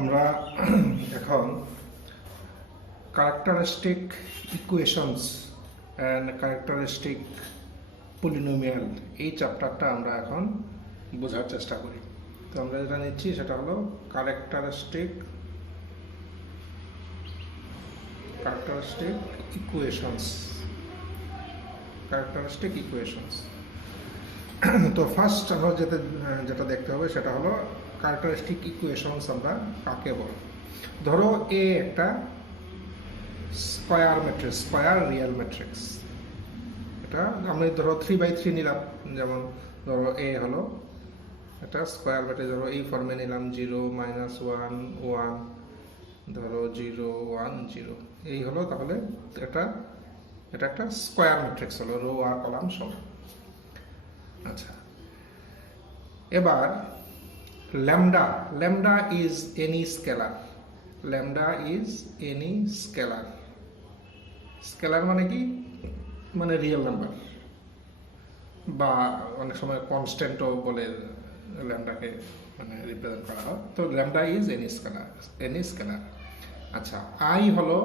আমরা এখন characteristic equations and characteristic polynomial এই চ্যাপ্টারটা আমরা এখন বোঝার চেষ্টা করি। তো আমরা যেটা নিচ্ছি সেটা হলো characteristic equations। তো ফার্স্ট আমরা যেটা দেখতে হবে সেটা হলো characteristic equations আমরা কাকে বলি। ধরো এ একটা square matrix, square real matrix. এটা আমি ধরো 3/3 নিলাম, যেমন ধরো এ হলো এটা স্কয়ার ম্যাট্রিক্স, ধরো এই ফর্মে নিলাম 0 -1 1, ধরো 0 1 0, এই হলো। তাহলে এটা একটা স্কয়ার ম্যাট্রিক্স হলো, রো আর কলাম সব। আচ্ছা, এবার lambda is any scalar. Scalar মানে কি? মানে রিয়েল নাম্বার, বা অনেক সময় কনস্ট্যান্টও বলে ল্যামডাকে মানে রিপ্রেজেন্ট করা হয়। তো ল্যামডা ইজ এনি স্কেলার। আচ্ছা, আই হলো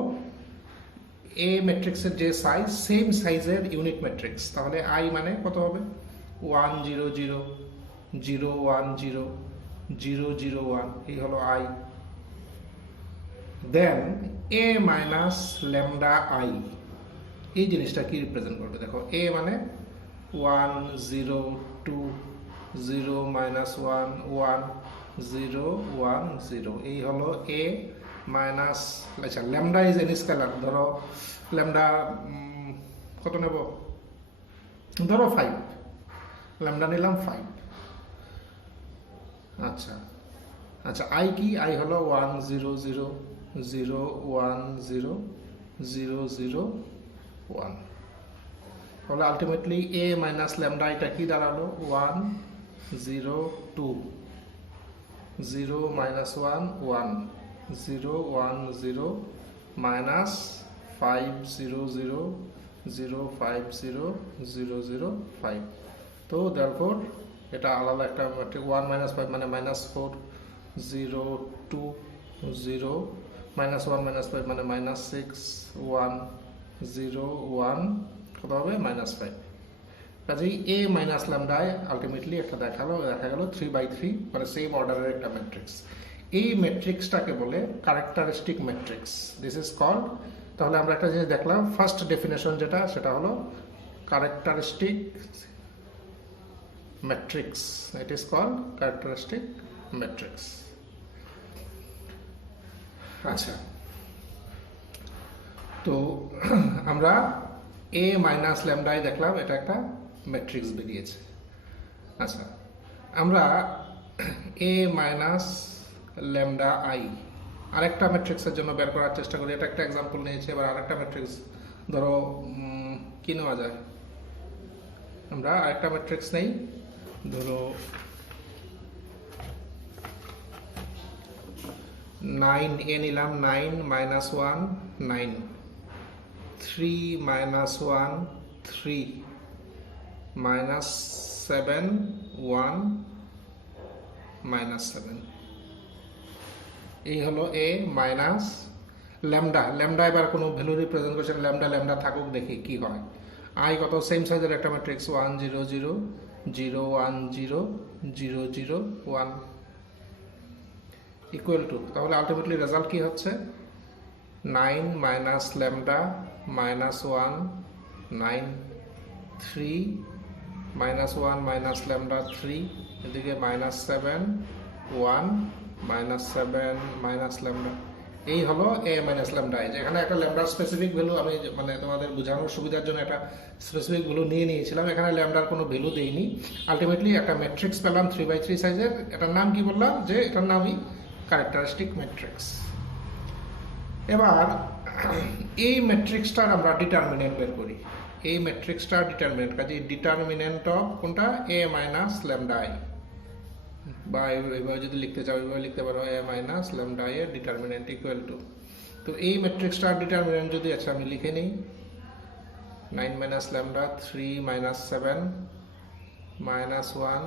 এ ম্যাট্রিক্সের যে সাইজ, সেম সাইজের ইউনিট ম্যাট্রিক্স। তাহলে আই মানে কত হবে? 1 0 0 0 1 0 0 0 1, এই হলো I. Then A minus lambda I, এই জিনিসটা কি রিপ্রেজেন্ট করবে? দেখো, এ মানে 1 0 2 0 -1 1 0 1 0, এই হলো এ মাইনাস। আচ্ছা, ল্যামডা ইজ এনি স্কেলার। ধরো ল্যামডা কত নেব? ধরো 5, ল্যামডা নিলাম 5। আচ্ছা আচ্ছা, আই কি? আই হলো 1 0 0 0 1 0 0 0 1। তাহলে আলটিমেটলি এ মাইনাস ল্যামডা এটা কি দাঁড়ালো? 1 0 2 0 -1 1 0 1 0 মাইনাস 5 0 0 0 5 0 0 0 5। তো দেয়ারফর এটা আলাদা একটা 1 -5 মানে -4 0 2 0 -1 -5 মানে -6 1 0 1, কত হবে? -5। কাজেই এ মাইনাস ল্যামডায় আলটিমেটলি একটা দেখা গেল 3/3, মানে সেম অর্ডারের একটা ম্যাট্রিক্স। এই ম্যাট্রিক্সটাকে বলে characteristic matrix, this is called. তাহলে আমরা একটা জিনিস দেখলাম, ফার্স্ট ডেফিনেশন যেটা, সেটা হলো characteristic matrix, it is called characteristic matrix. আচ্ছা, তো আমরা এ মাইনাস ল্যামডায় দেখলাম এটা একটা ম্যাট্রিক্স বেরিয়েছে। আচ্ছা, আমরা এ মাইনাস ল্যামডা আই আরেকটা ম্যাট্রিক্সের জন্য বের করার চেষ্টা করি। এটা একটা এক্সাম্পল নিয়েছি। এবার আরেকটা ম্যাট্রিক্স ধরো কি নেওয়া যায়? আমরা আরেকটা ম্যাট্রিক্স নেই, ধরো 9, এ নিলাম 9 -1 9 3 -1 3 -7 1 -7, এই হলো এ মাইনাস ল্যামডা। এবার কোনো ভ্যালু রিপ্রেজেন্ট করছে ল্যামডা থাকুক, দেখি কি হয়। আই কত? সেম সাইজের একটা ম্যাট্রিক্স 1 0 0 0 1 0 0 0 1 ইকুয়াল টু। তাহলে আলটিমেটলি রেজাল্ট কি হচ্ছে? 9 মাইনাস ল্যামডা -1 9 3 -1 মাইনাস ল্যামডা 3, এদিকে -7 1 -7 মাইনাস ল্যামডা, এই হলো এ মাইনাস ল্যামডা। যেখানে একটা ল্যামডার স্পেসিফিক ভ্যালু আমি মানে তোমাদের বোঝানোর সুবিধার জন্য একটা স্পেসিফিক ভ্যালু নিয়েছিলাম, এখানে ল্যামডার কোনো ভ্যালু দেইনি। আলটিমেটলি একটা ম্যাট্রিক্স পেলাম 3/3 সাইজের। এটার নাম কি বললাম? যে এটার নামই ক্যারেক্টারিস্টিক ম্যাট্রিক্স। এবার এই ম্যাট্রিক্সটার আমরা ডিটারমিনেন্ট বের করি। এই ম্যাট্রিক্সটার ডিটারমিনেন্ট, কাজে ডিটারমিনেন্ট অফ কোনটা? এ মাইনাস ল্যামডা আই, বা এইভাবে যদি লিখতে চাও এইভাবে লিখতে পারো, এ মাইনাস ল্যামডা আই এর ডিটারমিনেন্ট ইকুয়াল টু। তো এই ম্যাট্রিক্সটার ডিটারমিনেন্ট যদি আছে আমি লিখে নিই, 9 মাইনাস ল্যামডা 3 -7 -1 -1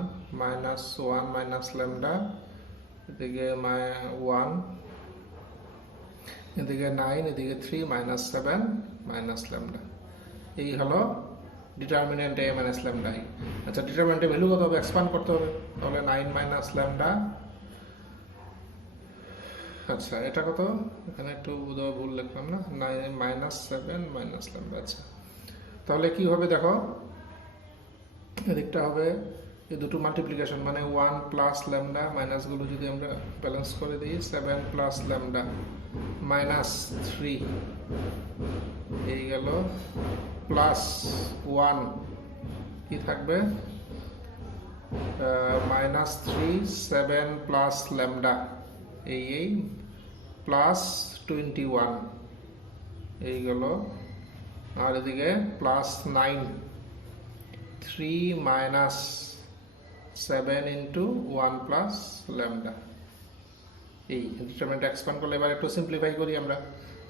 মাইনাস ল্যামডা এদিকে 1, এদিকে 9, এদিকে 3 মাইনাস 7 মাইনাস ল্যামডা। এই হলো determinant a minus lambda i। আচ্ছা, ডিটারমিনেন্টের ভ্যালু কত হবে? এক্সপ্যান্ড করতে হবে। তাহলে 9 মাইনাস ল্যামডা। আচ্ছা, এটা কত? এখানে একটু বোধহয় ভুল লিখলাম না, 9 মাইনাস 7 মাইনাস ল্যামডা। আচ্ছা, তাহলে কি হবে দেখো, এদিকটা হবে এই দুটো মাল্টিপ্লিকেশন, মানে 1 প্লাস ল্যামডা, মাইনাসগুলো যদি আমরা ব্যালেন্স করে দিই, 7 প্লাস ল্যামডা মাইনাস 3 এই গেল, প্লাস 1 কি থাকবে, মাইনাস 3, 7 প্লাস ল্যামডা এই প্লাস 21 এই গেল, আর এদিকে plus 9, 3 minus 7 into 1 plus lambda. এই ডিটারমিনেন্ট এক্সপ্যান্ড করলে এবার একটু সিম্পলিফাই করি আমরা।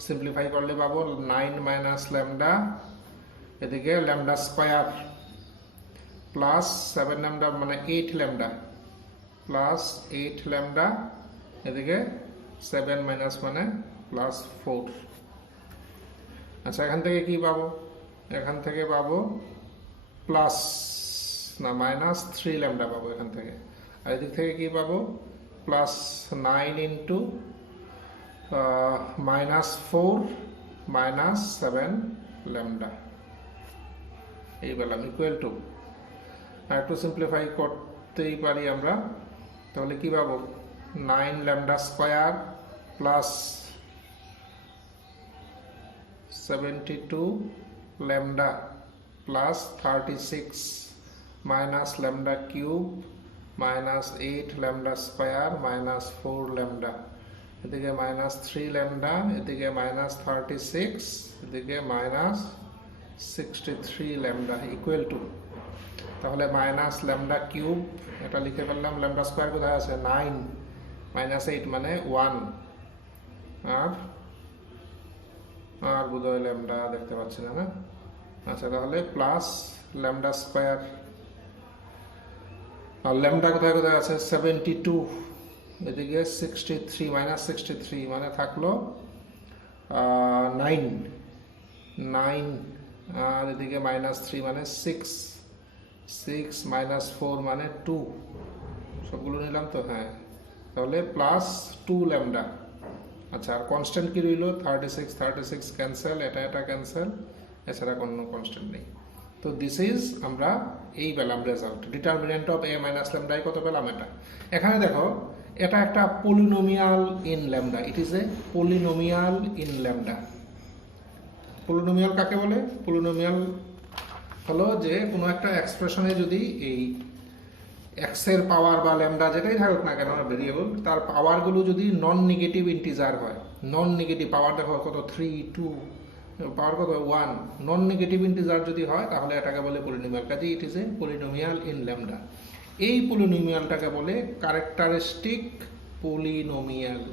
সিম্পলিফাই করলে পাবো 9 মাইনাস ল্যামডা, এদিকে ল্যামডা স্কোয়ার প্লাস 7 ল্যামডা মানে 8 ল্যামডা প্লাস 8 ল্যামডা, এদিকে 7 মাইনাস মানে প্লাস 4। আচ্ছা, এখান থেকে কি পাবো? এখান থেকে পাবো প্লাস না মাইনাস 3 ল্যামডা পাবো এখান থেকে। আর এদিক থেকে কি পাবো? Plus 9 into minus 4 minus 7 lambda এই পেলাম ইকুয়াল টু। আর একটু সিম্পলিফাই করতেই পারি আমরা, তাহলে কি পাবো? 9 lambda square plus 72 lambda plus 36 minus lambda cube minus 8 lambda square minus 4 lambda, এদিকে মাইনাস 3 ল্যামডা, এদিকে মাইনাস 36, এদিকে মাইনাস 63 ল্যামডা ইকুয়াল টু। তাহলে মাইনাস ল্যামডা কিউব এটা লিখে ফেললাম, ল্যামডা স্কোয়ার কোথায় আছে? 9 মাইনাস 8 মানে 1, আর বোধহয় ল্যামডা দেখতে পাচ্ছি না, না? আচ্ছা, তাহলে প্লাস ল্যামডা স্কোয়ার, আর ল্যামডা কোথায় কোথায় আছে? 72, এদিকে 63 মাইনাস 63 মানে থাকলো 9, আর এদিকে মাইনাস 3 মানে 6 মাইনাস 4 মানে 2, সবগুলো নিলাম তো? হ্যাঁ, তাহলে প্লাস 2 ল্যামডা। আচ্ছা, আর কনস্ট্যান্ট কি রইল? 36 ক্যান্সেল, এটা ক্যান্সেল, এছাড়া কোনো কনস্ট্যান্ট নেই। তো দিস ইজ আমরা এই পেলাম result, determinant of a minus lambda কত পেলাম এটা। এখানে দেখো, এটা একটা polynomial in lambda, it is A polynomial in lambda. Polynomial কাকে বলে? পলিনোমিয়াল হলো যে কোনো একটা এক্সপ্রেশনে যদি এই এক্স এর পাওয়ার বা ল্যামডা যেটাই থাকুক না কেন ভেরিয়েবল, তার পাওয়ারগুলো যদি নন নেগেটিভ ইন্টিজার হয়, নন নেগেটিভ পাওয়ার দেখো কত 3, 2, পাওয়ার কত 1, নন নেগেটিভ ইন্টিজার যদি হয় তাহলে এটাকে বলে পলিনোমিয়াল। কাজে ইট is A polynomial in lambda. এই পলিনোমিয়ালটাকে বলে ক্যারেক্টারিস্টিক পলিনোমিয়াল।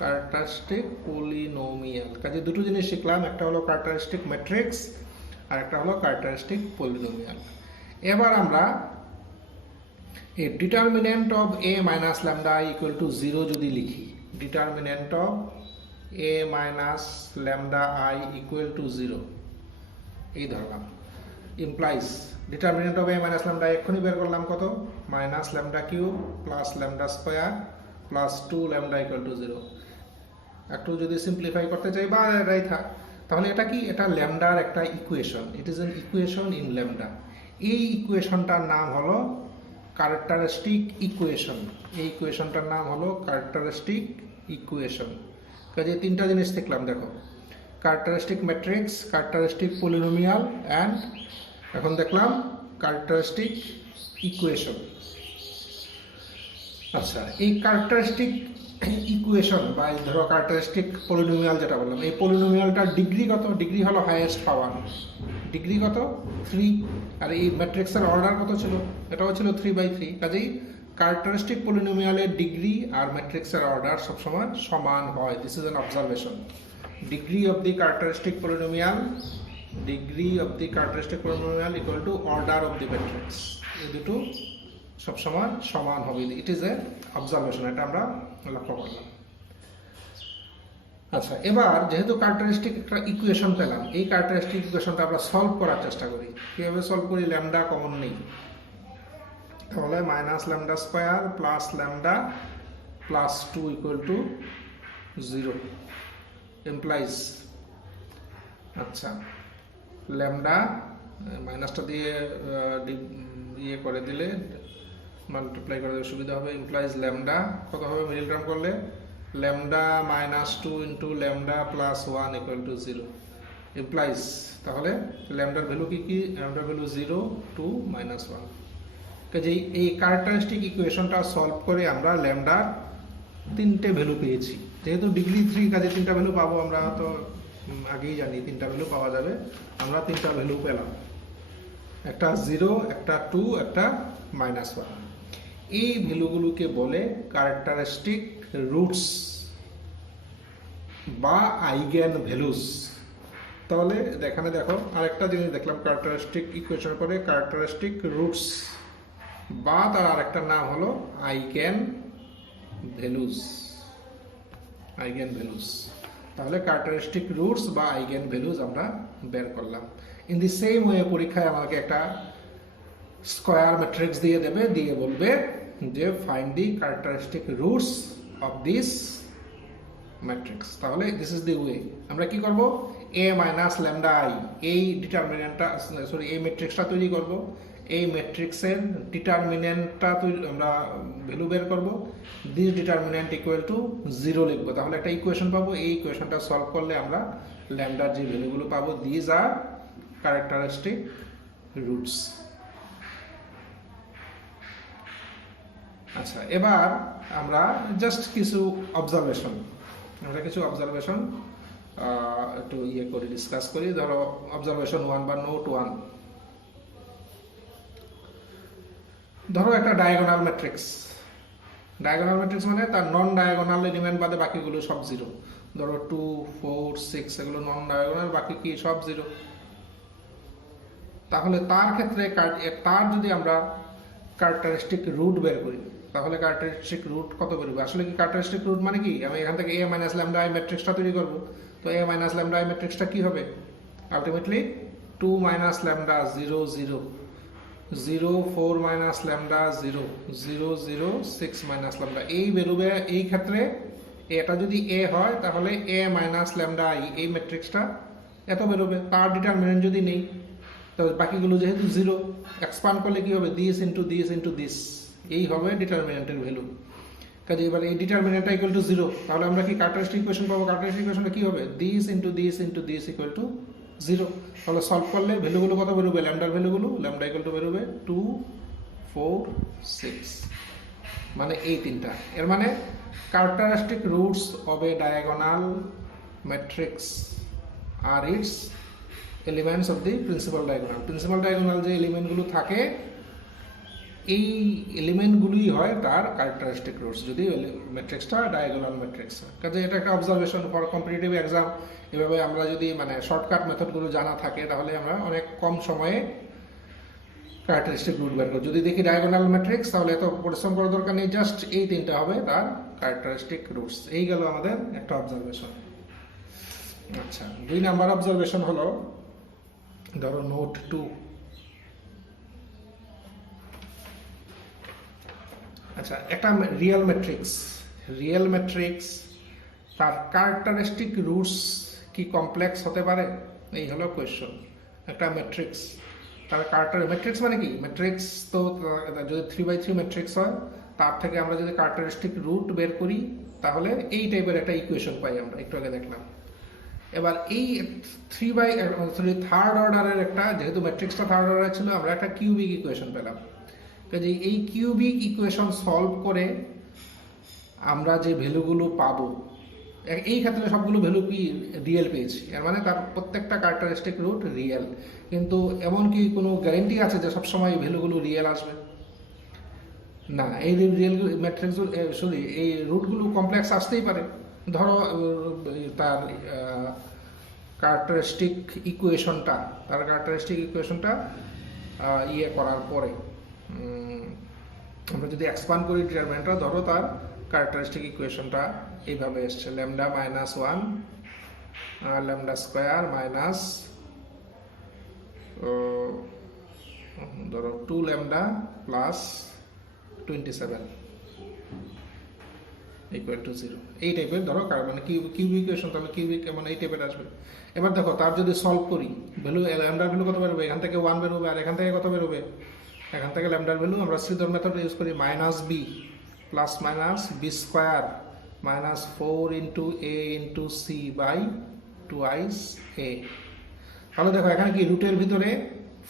Characteristic polynomial. কাজে দুটো জিনিস শিখলাম, একটা হলো ক্যারেক্টারিস্টিক ম্যাট্রিক্স আর একটা হলো ক্যারেক্টারিস্টিক পলিনোমিয়াল। এবার আমরা এই determinant of a minus lambda equal to 0 যদি লিখি, determinant of a minus lambda i equal to 0 এই ধরলাম, implies determinant of a minus lambda এক্ষুনি বের করলাম কত? Minus lambda cube plus lambda square plus 2 lambda equal to 0। একটু যদি সিম্পলিফাই করতে চাই বা এটাই থাক, তাহলে এটা কি? এটা ল্যামডার একটা equation, it is an equation in lambda. এই ইকুয়েশনটার নাম হলো ক্যারেক্টারিস্টিক ইকুয়েশন। এই ইকুয়েশনটার নাম হলো ক্যারেক্টারিস্টিক ইকুয়েশন। কাজে তিনটা জিনিস দেখলাম, দেখো, characteristic matrix, characteristic polynomial and এখন দেখলাম ক্যারেক্টারিস্টিক ইকুয়েশন। আচ্ছা, এই ক্যারেক্টারিস্টিক ইকুয়েশন বা ধরো ক্যারেক্টারিস্টিক পলিনোমিয়াল যেটা বললাম, এই পলিনোমিয়ালটার ডিগ্রি কত? ডিগ্রি হলো হাইয়েস্ট পাওয়ার, ডিগ্রি কত? 3। আর এই ম্যাট্রিক্সের অর্ডার কত ছিল? এটাও ছিল 3/3। কাজেই ক্যারেক্টারিস্টিক পলিনোমিয়ালের ডিগ্রি আর ম্যাট্রিক্সের অর্ডার সবসময় সমান হয়। This is an observation. Degree of the characteristic polynomial, degree of the characteristic polynomial equal to order of the matrix. এই দুটো সবসময় সমান হবে। ইট ইজ এ অবজারভেশন, এটা আমরা লক্ষ্য করলাম। আচ্ছা, এবার যেহেতু ক্যারেক্টারিস্টিক একটা ইকুয়েশন পেলাম, এই ক্যারেক্টারিস্টিক ইকুয়েশনটা আমরা সলভ করার চেষ্টা করি। কীভাবে সলভ করি? ল্যামডা কমন নেই, তাহলে minus lambda square plus lambda plus 2 equal to 0 implies, আচ্ছা ল্যামডা মাইনাসটা দিয়ে ইয়ে করে দিলে মাল্টিপ্লাই করে দিলে সুবিধা হবে, ইমপ্লাইজ ল্যামডা কত হবে মিডল টার্ম করলে? Lambda minus 2 into lambda plus 1 equal to 0 implies, তাহলে ল্যামডার ভ্যালু কি? ল্যামডার ভ্যালু 0, 2, -1। কাজে এই ক্যারেক্টারিস্টিক ইকুয়েশনটা সলভ করে আমরা ল্যামডার 3টে ভ্যালু পেয়েছি। যেহেতু ডিগ্রি 3, কাজে 3টা ভ্যালু পাবো, আমরা তো আগেই জানি 3টা ভ্যালু পাওয়া যাবে। আমরা 3টা ভ্যালু পেলাম, একটা 0, একটা 2, একটা -1। এই ভ্যালুগুলোকে বলে ক্যারেক্টারিস্টিক রুটস বা আইগেন ভ্যালুস। তাহলে এখানে দেখো আরেকটা জিনিস দেখলাম, ক্যারেক্টারিস্টিক ইকুয়েশন করে ক্যারেক্টারিস্টিক রুটস বা তার আরেকটা নাম হলো আইগেন ভ্যালুস। আইগেন ভ্যালুস, তাহলে ক্যারেক্টারিস্টিক রুটস বা আইগেন ভ্যালুস আমরা বের করলাম। ইন দি সেম ওয়ে পরীক্ষায় আমাকে একটা স্কোয়ার ম্যাট্রিক্স দিয়ে দেবে, দিয়ে বলবে যে find the characteristic roots of this matrix. তাহলে দিস ইজ দি ওয়ে। আমরা কি করব? a মাইনাস ল্যামডা আই, এই ডিটারমিনেন্টটা এই ম্যাট্রিক্সটা তৈরি করব। এই ম্যাট্রিক্সের ডিটারমিনেন্টটা আমরা ভ্যালু বের করব। দিস ডিটারমিনেন্ট ইকুয়াল টু 0 লিখবো, তাহলে একটা ইকুয়েশন পাবো। এই ইকুয়েশনটা সলভ করলে আমরা ল্যামডার যে ভ্যালুগুলো পাবো, দিস আর ক্যারেক্টারিস্টিক রুটস। আচ্ছা, এবার আমরা জাস্ট কিছু অবজারভেশন একটু ইয়ে করে ডিসকাস করি। ধরো অবজারভেশন 1 বা নোট 1। ধরো একটা ডায়াগোনাল ম্যাট্রিক্স মানে তার নন ডায়াগোনাল এলিমেন্ট বাদে বাকিগুলো সব 0। ধরো 2, 4, 6 এগুলো নন ডায়াগোনাল, বাকি কি সব 0। তাহলে তার ক্ষেত্রে তার যদি আমরা ক্যারেক্টারিস্টিক রুট বের করি, তাহলে ক্যারেক্টারিস্টিক রুট কত বেরোবে? আসলে কি ক্যারেক্টারিস্টিক রুট মানে কি? আমি এখান থেকে a মাইনাস ল্যামডা আই ম্যাট্রিক্সটা তৈরি করব। তো a মাইনাস ল্যামডা আই ম্যাট্রিক্সটা কি হবে? Ultimately 2 minus lambda 0, 0, 0, 4 minus lambda 0, 0, 0, 6 minus lambda, এই বেরোবে। এই ক্ষেত্রে এটা যদি a হয় তাহলে a মাইনাস ল্যামডা আই এই ম্যাট্রিক্সটা এত বেরোবে। তার ডিটারমিনেন্ট যদি নেই, তো বাকিগুলো যেহেতু 0, এক্সপান্ড করলে কি হবে? This into this into this, এই হবে ডিটারমিনেন্টের ভ্যালু। কাজে এবার এই ডিটারমিনেন্টটা ইকুয়াল টু 0, তাহলে আমরা কি ক্যারেক্টারিস্টিক ইকুয়েশন পাবো? ক্যারেক্টারিস্টিক ইকুয়েশনটা কি হবে? This into this into this equal to 0। তাহলে সলভ করলে ভ্যালুগুলো কত বেরোবে? ল্যামডার ভ্যালুগুলো ল্যামডা ইকুয়াল টু বেরোবে 2, 4, 6, মানে এই 3টা। এর মানে characteristic roots of a diagonal matrix are its elements of the principal diagonal. Principal diagonal যে এলিমেন্টগুলো থাকে, এই এলিমেন্টগুলোই হয় তার ক্যারেক্টারিস্টিক রুটস, যদি ম্যাট্রিক্সটা ডায়াগোনাল ম্যাট্রিক্স হয়। কাজে এটা একটা অবজারভেশন ফর কম্পিটিটিভ এক্সাম। এভাবে আমরা যদি শর্টকাট মেথডগুলো জানা থাকে, তাহলে আমরা অনেক কম সময়ে ক্যারেক্টারিস্টিক রুট বের করি। যদি দেখি ডায়াগোনাল ম্যাট্রিক্স, তাহলে এত পরিশ্রম করার দরকার নেই, জাস্ট এই 3টা হবে তার ক্যারেক্টারিস্টিক রুটস। এই গেল আমাদের একটা অবজারভেশন। আচ্ছা, 2 নাম্বার অবজারভেশন হলো, ধরো নোট 2। আচ্ছা, একটা রিয়েল ম্যাট্রিক্স তার ক্যারেক্টারিস্টিক রুটস কি কমপ্লেক্স হতে পারে? এই হলো কোয়েশ্চন। একটা ম্যাট্রিক্স তার ম্যাট্রিক্স মানে কি? ম্যাট্রিক্স তো যদি 3/3 ম্যাট্রিক্স হয়, তার থেকে আমরা যদি ক্যারেক্টারিস্টিক রুট বের করি, তাহলে এই টাইপের একটা ইকুয়েশন পাই আমরা, একটু আগে দেখলাম। এবার এই থার্ড অর্ডারের একটা, যেহেতু ম্যাট্রিক্সটা থার্ড অর্ডারে ছিল, আমরা একটা কিউবিক ইকুয়েশন পেলাম। কাজে এই কিউবিক ইকুয়েশন সলভ করে আমরা যে ভ্যালুগুলো পাবো, এই ক্ষেত্রে সবগুলো ভ্যালু কি রিয়েল পেয়েছি। এর মানে তার প্রত্যেকটা ক্যারেক্টারিস্টিক রুট রিয়েল। কিন্তু এমন কি কোনো গ্যারেন্টি আছে যে সবসময় এই ভ্যালুগুলো রিয়েল আসবে? না, এই রিয়েল ম্যাট্রিক্সগুলো এই রুটগুলো কমপ্লেক্স আসতেই পারে। ধরো তার ক্যারেক্টারিস্টিক ইকুয়েশনটা ইয়ে করার পরে, আমরা যদি এক্সপান্ড করি ডিটারমিনেন্টটা, ধরো তার ক্যারেক্টারিস্টিক ইকুয়েশনটা এইভাবে এসছে, lambda minus 1 lambda square minus ধরো 2 ল্যামডা প্লাস 27 ইকুয়াল টু 0, এই টাইপের ধরো মানে কিউব ইকুয়েশন, তাহলে কিউবিক এমন এই টাইপের আসবে। এবার দেখো তার যদি সলভ করি, ভ্যালু ল্যামডার ভ্যালু কত বেরোবে, এখান থেকে 1 বেরোবে, আর এখান থেকে কত বেরোবে, এখান থেকে ল্যামডার ভ্যালু আমরা সিধর মেথড ইউজ করি, minus B plus minus B square minus 4 into A into C by 2i A. তাহলে দেখো এখানে কি রুটের ভিতরে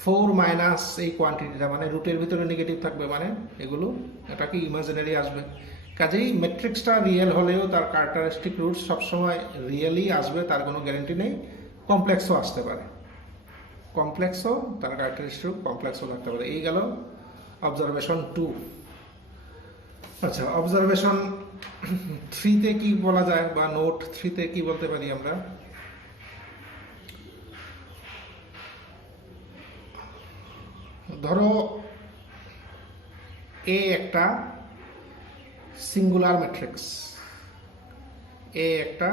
4 মাইনাস এই কোয়ান্টিটিটা, মানে রুটের ভিতরে নেগেটিভ থাকবে, মানে এগুলো এটা কি ইমাজিনারি আসবে। কাজেই ম্যাট্রিক্সটা রিয়েল হলেও তার ক্যারেক্টারিস্টিক রুট সবসময় রিয়েলি আসবে, তার কোনো গ্যারেন্টি নেই। কমপ্লেক্সও আসতে পারে, কমপ্লেক্সও তার ক্যারেক্টারিস্টিক কমপ্লেক্সও থাকতে পারে। এই গেল অবজারভেশন 2। আচ্ছা, অবজারভেশন 3তে কি বলা যায়, বা নোট 3তে কি বলতে পারি আমরা, ধরো এ একটা সিঙ্গুলার ম্যাট্রিক্স, এ একটা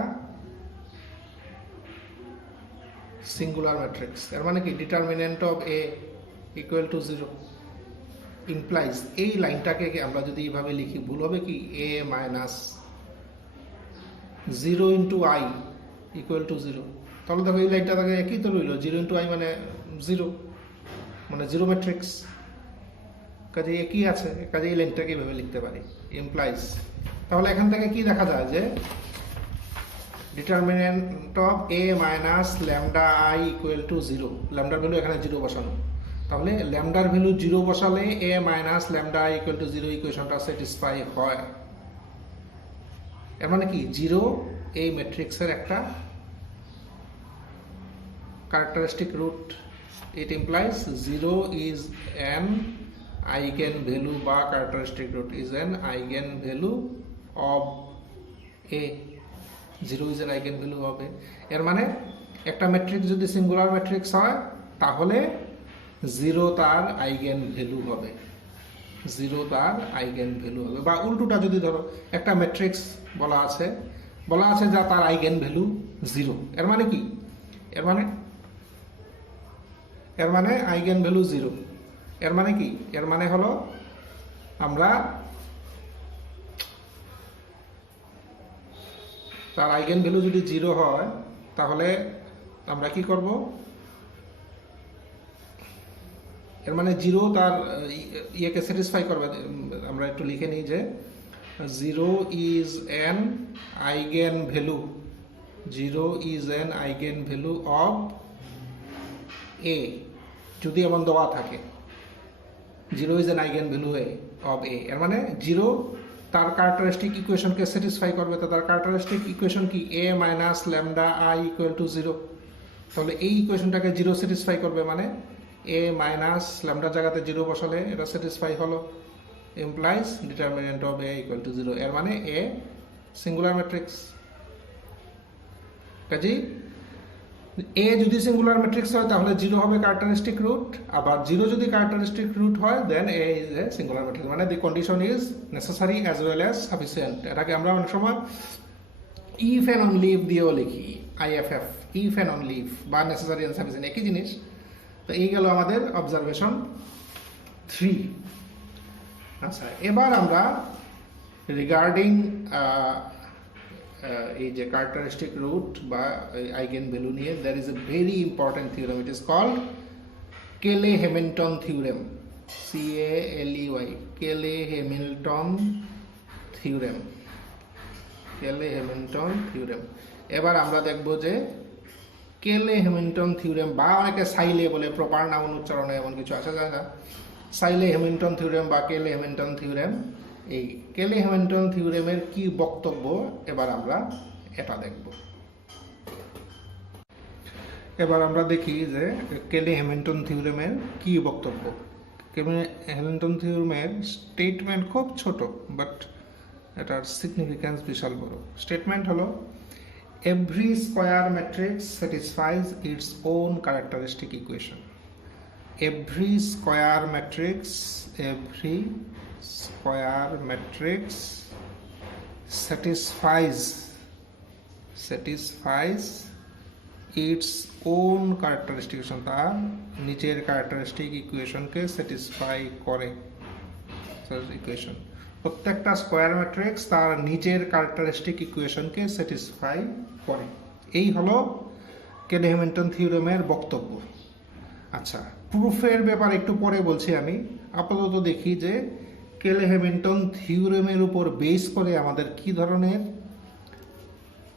সিঙ্গুলার ম্যাট্রিক্স, এর মানে কি determinant of A equal to 0 implies, এই লাইনটাকে আমরা যদি এইভাবে লিখি ভুল হবে কি, A minus 0 into I equal to 0। তাহলে দেখো এই লাইনটা তাকে একই তো রইল, 0 ইন্টু আই মানে 0, মানে 0 ম্যাট্রিক্স, কাজে একই আছে, কাজে এই লাইনটাকে এইভাবে লিখতে পারি ইমপ্লাইজ। তাহলে এখান থেকে কি দেখা যায় যে determinant of A minus lambda I equal to 0, ল্যামডার ভ্যালু এখানে 0 বসানো, তাহলে ল্যামডার ভ্যালু 0 বসালে A minus lambda I equal to 0 ইকুয়েশনটা স্যাটিসফাই হয়। এর মানে কি 0 এই ম্যাট্রিক্সের একটা characteristic root, it implies 0 is an eigen value বা characteristic root is an eigen value of A, 0 is an eigen value of A. এর মানে একটা ম্যাট্রিক্স যদি সিঙ্গুলার ম্যাট্রিক্স হয় তাহলে 0 তার আইগেন ভ্যালু হবে, 0 তার আইগেন ভ্যালু হবে। বা উল্টোটা যদি ধরো একটা ম্যাট্রিক্স বলা আছে যা তার আইগেন ভ্যালু 0, এর মানে কি, এর মানে আইগেন ভ্যালু 0, এর মানে কি, এর মানে হলো আমরা তার আইগেন ভ্যালু যদি 0 হয় তাহলে আমরা কি করব, এর মানে 0 তার ইয়েকে স্যাটিসফাই করবে। আমরা একটু লিখে নিই যে 0 is an eigen value, 0 is an eigen value of A, যদি এমন দেওয়া থাকে 0 is an eigen value of A, এর মানে 0 তার ক্যারেক্টারিস্টিক ইকুয়েশনকে স্যাটিসফাই করবে। তো তার ক্যারেক্টারিস্টিক ইকুয়েশন কি, A minus lambda I equal to 0, তাহলে এই ইকুয়েশনটাকে 0 স্যাটিসফাই করবে, মানে এ মাইনাস ল্যামডার জায়গাতে 0 বসালে এটা স্যাটিসফাই হলো, implies determinant of A equal to 0, এর মানে এ সিঙ্গুলার ম্যাট্রিক্স। কাজেই এ যদি সিঙ্গুলার ম্যাট্রিক্স হয় তাহলে 0 হবে ক্যারেক্টারিস্টিক রুট, আবার 0 যদি ক্যারেক্টারিস্টিক রুট হয় দেন এ ইজ এ সিঙ্গুলার ম্যাট্রিক্স, মানে দি condition is necessary as well as sufficient. এটাকে আমরা অনেক সময় ইফ অ্যান্ড অনলি ইফ দিয়েও লিখি, আইএফএফ, ইফ অ্যান্ড অনলি ইফ বা নেসেসারি অ্যান্ড সাফিসিয়েন্ট একই জিনিস। তো এই গেল আমাদের অবজারভেশন 3। আচ্ছা, এবার আমরা রিগার্ডিং এই যে ক্যারেক্টারিস্টিক রুট বা আইগেন ভ্যালু নিয়ে there is a very important theorem, it is called Cayley Hamilton theorem, CALEY, Cayley Hamilton theorem, Cayley Hamilton theorem. এবার আমরা দেখব যে কেলে-হ্যামিল্টন থিওরেম, বা অনেকে সাইলে বলে, প্রপার নাউন উচ্চারণে এমন কিছু আসা যায় না, সাইলে-হ্যামিল্টন থিওরেম বা কেলে-হ্যামিল্টন থিওরেম, এই কেলে-হ্যামিল্টন থিওরেমের কি বক্তব্য এবার আমরা এটা দেখব। এবার আমরা দেখি যে কেলে-হ্যামিল্টন থিওরেমের কি বক্তব্য। কেলে-হ্যামিল্টন থিওরেমের স্টেটমেন্ট খুব ছোট, বাট এটার সিগনিফিক্যান্স বিশাল বড়। স্টেটমেন্ট হলো every square matrix স্যাটিসফাইজ its own characteristic equation. Every square matrix, every square matrix satisfies its own characteristic, তার নিচের ক্যারেক্টারিস্টিক ইকুয়েশনকে স্যাটিসফাই করে। ইকুয়েশন প্রত্যেকটা স্কোয়ার ম্যাট্রিক্স তার নিচের ক্যারেক্টারিস্টিক ইকুয়েশনকে স্যাটিসফাই করে। এই হলো কেলে-হ্যামিল্টন থিওরেমের বক্তব্য। আচ্ছা, প্রুফের ব্যাপারে একটু পরে বলছি। আমি আপাতত দেখি যে কেলে-হ্যামিল্টন থিওরেমের উপর বেস করে আমাদের কি ধরনের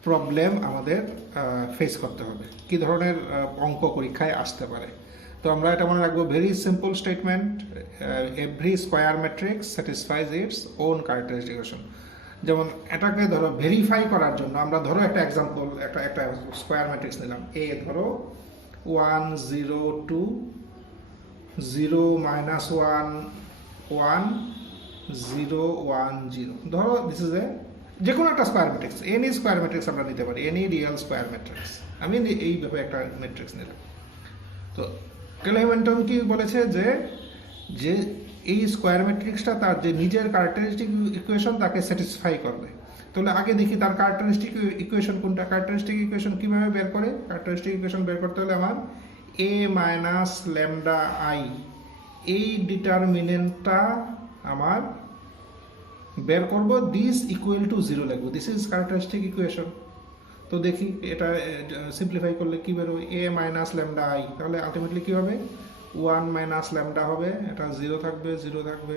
প্রবলেম আমাদের ফেস করতে হবে, কি ধরনের অঙ্ক পরীক্ষায় আসতে পারে। তো আমরা এটা মনে রাখবো, very simple statement, every square matrix স্যাটিসফাইজ its own characteristic equation. যেমন এটাকে ধরো ভেরিফাই করার জন্য আমরা ধরো একটা এক্সাম্পল, একটা স্কোয়ার ম্যাট্রিক্স নিলাম এ, ধরো 1 0 2 0 -1 1 0 1 0, ধরো দিস ইজ এ যে কোনো একটা square matrix, any square matrix আমরা নিতে পারি, এনি রিয়েল স্কোয়ার ম্যাট্রিক্স। আমি এইভাবে একটা ম্যাট্রিক্স নিলাম। তো কেলে-হ্যামিল্টন কি বলেছে যে এই স্কোয়ার ম্যাট্রিক্সটা তার যে নিজের ক্যারেক্টারিস্টিক ইকুয়েশন তাকে স্যাটিসফাই করবে। তাহলে আগে দেখি তার ক্যারেক্টারিস্টিক ইকুয়েশন কোনটা। ক্যারেক্টারিস্টিক ইকুয়েশন কীভাবে বের করে? ক্যারেক্টারিস্টিক ইকুয়েশন বের করতে হলে আমার a মাইনাস ল্যামডা আই, এই ডিটারমিনেন্টটা আমার বের করব, দিস ইকুয়াল টু 0 লিখবো, দিস ইজ ক্যারেক্টারিস্টিক ইকুয়েশন। তো দেখি এটা সিম্পলিফাই করলে কি বেরোবে, a মাইনাস ল্যামডা আই, তাহলে আলটিমেটলি কি হবে 1 মাইনাস ল্যামডা হবে, এটা 0 থাকবে, 0 থাকবে,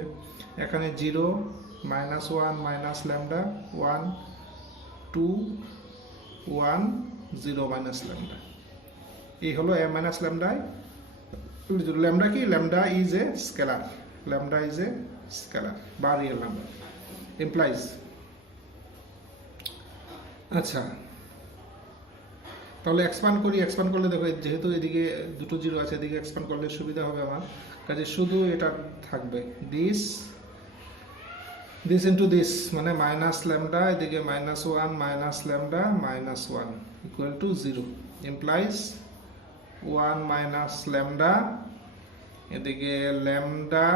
এখানে 0 -1 মাইনাস ল্যামডা 1 2 1 0 মাইনাস ল্যামডা। এই হলো a minus lambda I. Lambda কি? Lambda is a scalar, lambda is a scalar বা রিয়েল নাম্বার, ইমপ্লাইজ। আচ্ছা, তাহলে এক্সপান্ড করি। এক্সপান্ড করলে দেখো, যেহেতু এদিকে দুটো 0 আছে, এদিকে এক্সপান্ড করলে সুবিধা হবে আমার কাজে, শুধু এটা থাকবে দিস ইন্টু দিস, মানে মাইনাস ল্যামডা, এদিকে -1 minus lambda -1 equal to 0, implies 1 minus lambda, এদিকে lambda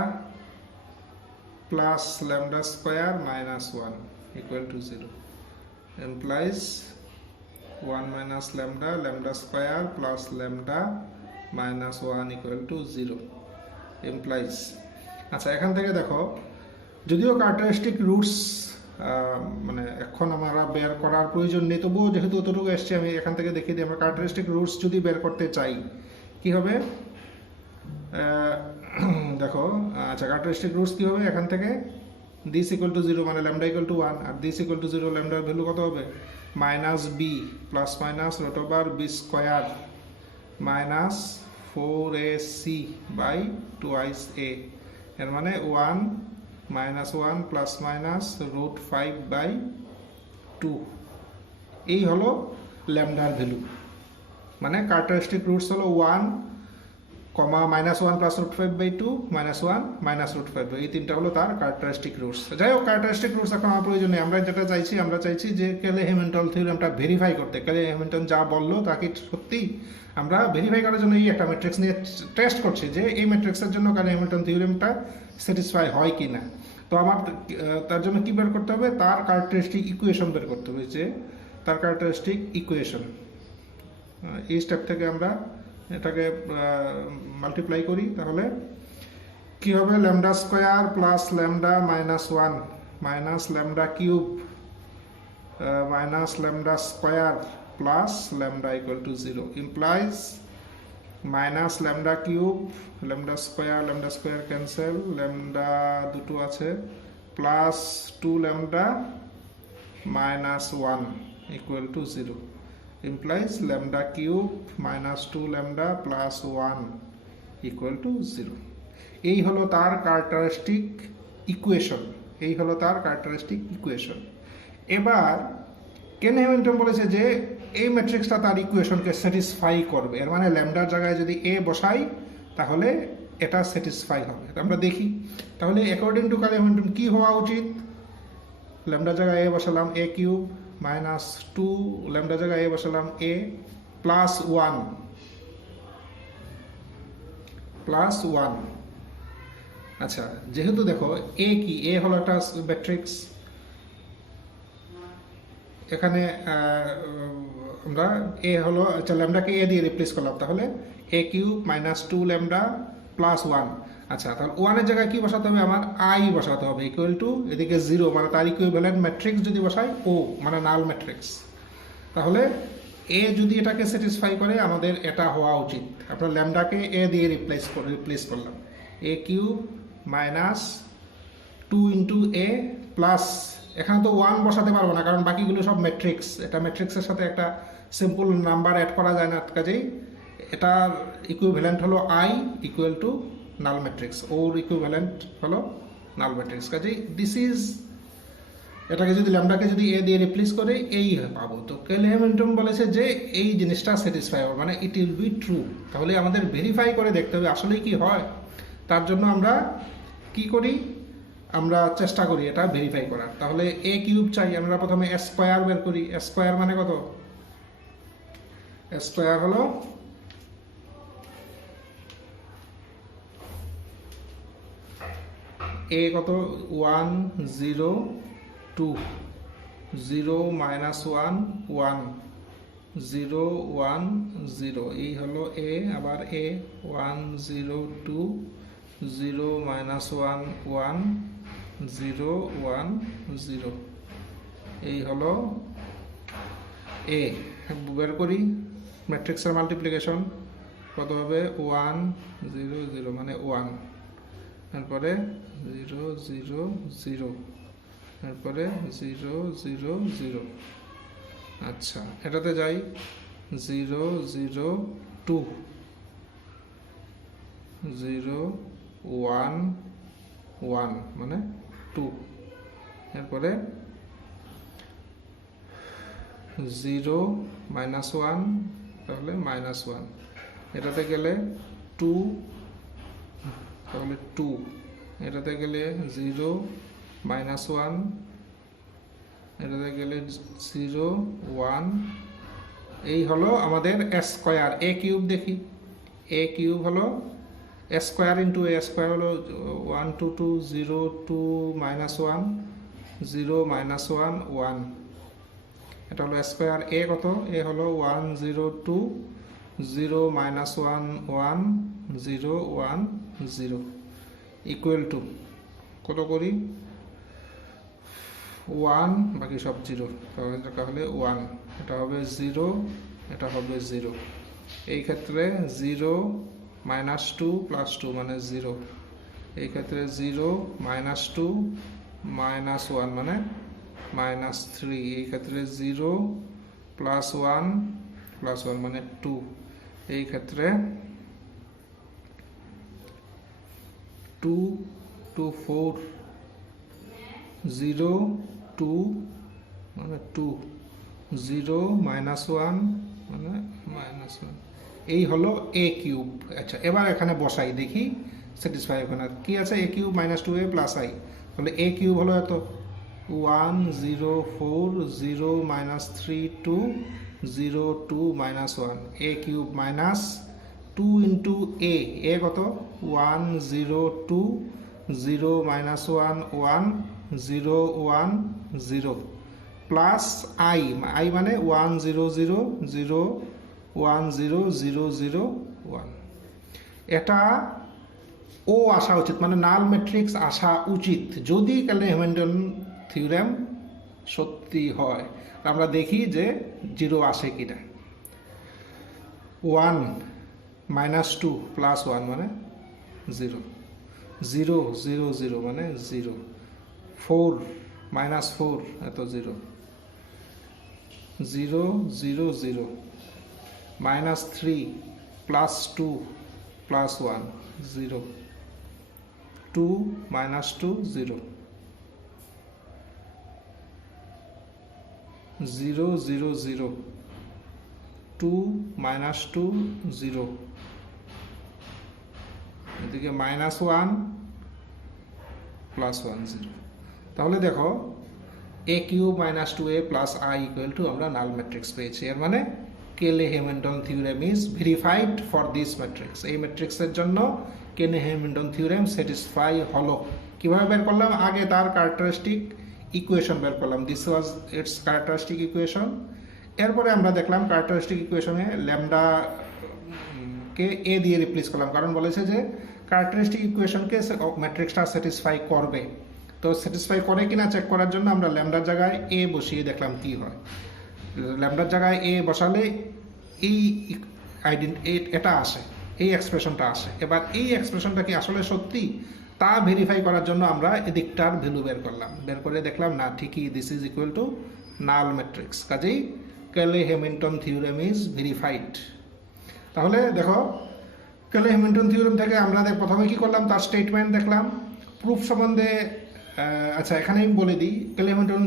plus lambda square -1 equal to 0, implies 1 minus lambda, lambda square plus lambda -1 equal to 0, implies. আচ্ছা, এখান থেকে দেখো, যদিও ক্যারেক্টারিস্টিক রুটস মানে এখন আমরা বের করার প্রয়োজন নেই, তবুও যেহেতু অতটুকু এসছে আমি এখান থেকে দেখিয়ে দিই। আমরা ক্যারেক্টারিস্টিক রুটস যদি বের করতে চাই কি হবে, দেখো। আচ্ছা, ক্যারেক্টারিস্টিক রুটস কি হবে? এখান থেকে দিস ইকুয়াল টু 0 মানে ল্যামডা ইকুয়াল টু 1, আর দিস ইকুয়াল টু 0 ল্যামডার ভ্যালু কত হবে? -b plus minus root over b square minus 4ac by 2a, এর মানে 1 -1 প্লাস মাইনাস √5/2। এই হলো ল্যামডার ভ্যালু, মানে ক্যারেক্টারিস্টিক রুটস হলো 1, -1 প্লাস √5/2, -1 মাইনাস √5/2, এই তিনটা হলো তার ক্যারেক্টারিস্টিক রুটস। যাই হোক, ক্যারেক্টারিস্টিক রুটস এখন আমার প্রয়োজন নেই। আমরা যেটা চাইছি, আমরা চাইছি যে কেলে-হ্যামিল্টন থিওরেমটা ভেরিফাই করতে। কেলে-হ্যামিল্টন যা বললো তা কি সত্যি, আমরা ভেরিফাই করার জন্য এই একটা ম্যাট্রিক্স নিয়ে টেস্ট করছি যে এই ম্যাট্রিক্সের জন্য কেলে-হ্যামিল্টন থিওরেমটা স্যাটিসফাই হয় কি না। তো আমার তার জন্য কি বের করতে হবে? তার ক্যারেক্টারিস্টিক ইকুয়েশন বের করতে হবে, যে তার ক্যারেক্টারিস্টিক ইকুয়েশন। এই স্টেপ থেকে আমরা এটাকে মাল্টিপ্লাই করি, তাহলে কি হবে? Lambda square plus lambda -1 minus lambda cube minus lambda square plus lambda equal to 0, implies minus lambda cube, lambda square cancel, lambda দুটো আছে, plus 2 lambda -1 equal to 0, implies lambda cube minus 2 lambda plus 1 equal to 0. এই হলো তার characteristic equation, এই হলো তার characteristic equation. এবার কেলে-হ্যামিল্টন বলেছে যে এই ম্যাট্রিক্সটা তার ইকুয়েশনকে স্যাটিসফাই করবে, এর মানে ল্যামডার জায়গায় যদি a বসাই তাহলে এটা স্যাটিসফাই হবে। আমরা দেখি তাহলে অ্যাকর্ডিং টু কেলে-হ্যামিল্টন কি হওয়া উচিত। ল্যামডার জায়গায় a বসালাম a কিউব, -2 ল্যামডা জায়গায় a বসালাম a, প্লাস 1 আচ্ছা, যেহেতু দেখো এ কি, এ হলো একটা ম্যাট্রিক্স, এখানে আমরা এ হলো, আচ্ছা ল্যামডাকে এ দিয়ে রিপ্লেস করলাম, তাহলে A cube minus 2 lambda plus 1। আচ্ছা, তাহলে ওয়ানের জায়গায় কি বসাতে হবে, আমার আই বসাতে হবে ইকুয়াল টু এদিকে 0, মানে তার ইকুইভ্যালেন্ট ম্যাট্রিক্স যদি বসাই ও, মানে নাল ম্যাট্রিক্স, তাহলে এ যদি এটাকে স্যাটিসফাই করে আমাদের এটা হওয়া উচিত। আপনার ল্যামডাকে এ দিয়ে রিপ্লেস করলাম, এ কিউব মাইনাস 2 ইন্টু এ প্লাস, এখানে তো 1 বসাতে পারবো না কারণ বাকিগুলো সব ম্যাট্রিক্স, এটা ম্যাট্রিক্সের সাথে একটা সিম্পল নাম্বার অ্যাড করা যায় না, কাজেই এটার ইকুইভ্যালেন্ট হলো I equal two null matrix, or equivalent হলো নাল ম্যাট্রিক্স, কাজেই দিস ইজ, এটাকে যদি ল্যামডাকে যদি এ দিয়ে রিপ্লেস করে এই পাবো। তো কেলে হ্যামিল্টন বলেছে যে এই জিনিসটা স্যাটিসফাই হবে, মানে ইট উইল বি ট্রু। তাহলে আমাদের ভেরিফাই করে দেখতে হবে আসলেই কি হয়। তার জন্য আমরা কি করি, আমরা চেষ্টা করি এটা ভেরিফাই করার। তাহলে এ কিউব চাই, আমরা প্রথমে এ স্কোয়ার বের করি। এ স্কোয়ার মানে কত, এ স্কোয়ার হলো এ কত 1 0 2 0 মাইনাস 1 1 0 1 0, এই হলো এ, আবার এ 1 0 2 0 মাইনাস 1 1 0 1 0, এই হলো এ। বের করি ম্যাট্রিক্সের মাল্টিপ্লিকেশন কত হবে, 1 0 0 মানে 1, তারপরে 0 0 0, তারপরে 0 0 0। আচ্ছা, এটাতে যাই 0 0 2 0 1 1 মানে 2, এরপরে 0 মাইনাস 1 তাহলে মাইনাস 1, এটাতে গেলে 2 তাহলে 2, এটাতে গেলে 0 মাইনাস 1, এটাতে গেলে 0 1, এই হলো আমাদের এ স্কোয়ার। এ কিউব দেখি, এ কিউব হলো এ স্কোয়ার ইন্টু এ স্কোয়ার হলো 1 2 2 0 2 মাইনাস 1 0 মাইনাস 1 1, এটা হলো স্কোয়ার। এ কত, এ হলো 1 0 2 0 মাইনাস 1 1 0 1 0 ইকুয়াল টু কত করি 1, বাকি সব 0, তাহলে 1, এটা হবে 0, এটা হবে 0। এই ক্ষেত্রে 0 মাইনাস 2 প্লাস 2 মানে 0, এই ক্ষেত্রে 0 মাইনাস 2 মাইনাস 1 মানে মাইনাস 3, এই ক্ষেত্রে 0 প্লাস 1 প্লাস 1 মানে 2, এই ক্ষেত্রে 2 2 4 0 2 মানে 2 0 মাইনাস 1 মানে মাইনাস 1, এই হলো এ কিউব। আচ্ছা, এবার এখানে বসাই দেখি স্যাটিসফাই হবে না, কি আছে A cube minus 2a plus I, তাহলে এ কিউব হলো এত 1 0 4 0 minus 3 2 0 2 minus 1, A cube minus 2 into A, A কত 1 0 2 0 মাইনাস 1 1 0 1 0 প্লাস আই, আই মানে 1 0 0 0 1 0 0 0 1, এটা ও আসা উচিত, মানে নাল ম্যাট্রিক্স আসা উচিত যদি কেলে-হ্যামিল্টন থিওরেম সত্যি হয়। আমরা দেখি যে 0 আসে কিনা। 1 মাইনাস 2 প্লাস 1 মানে 0 0 0 0 মানে 0, 4 মাইনাস 4 এত 0 0 0 0, minus 3 plus 2 plus 1 0, 2 minus 2 0 0 0 0, 2 minus 2 0, এদিকে মাইনাস 1 প্লাস 1 0। তাহলে দেখো A cube minus 2a plus I equal to আমরা নাল ম্যাট্রিক্স পেয়েছি, এর মানে Cayley Hamilton theorem is verified for this matrix. এই ম্যাট্রিক্সের জন্য কেনে-হ্যামিল্টন থিওরেম স্যাটিসফাই হলো। কিভাবে বের করলাম? আগে তার ক্যারেক্টারিস্টিক ইকুয়েশন বের করলাম, this was it's characteristic equation. এরপরে আমরা দেখলাম ক্যারেক্টারিস্টিক ইকুয়েশনে ল্যামডা কে এ দিয়ে রিপ্লেস করলাম, কারণ বলেছে যে ক্যারেক্টারিস্টিক ইকুয়েশনকে ম্যাট্রিক্সটা স্যাটিসফাই করবে। তো স্যাটিসফাই করে কিনা চেক করার জন্য আমরা ল্যামডার জায়গায় এ বসিয়ে দেখলাম কি হয়। ল্যামডার জায়গায় এ বসালে এই এটা আসে, এই এক্সপ্রেশনটা আসে। এবার এই এক্সপ্রেশনটা কি আসলে সত্যি তা ভেরিফাই করার জন্য আমরা এদিকটার ভ্যালু বের করলাম, বের করে দেখলাম না ঠিকই this is equal to null matrix. কাজেই কেলে-হ্যামিল্টন থিওরেম ইজ ভেরিফাইড। তাহলে দেখো কেলে-হ্যামিল্টন থিওরেম থেকে আমরা প্রথমে কি করলাম, তার স্টেটমেন্ট দেখলাম। প্রুফ সম্বন্ধে আচ্ছা এখানে আমি বলে দিই, কেলে-হ্যামিল্টন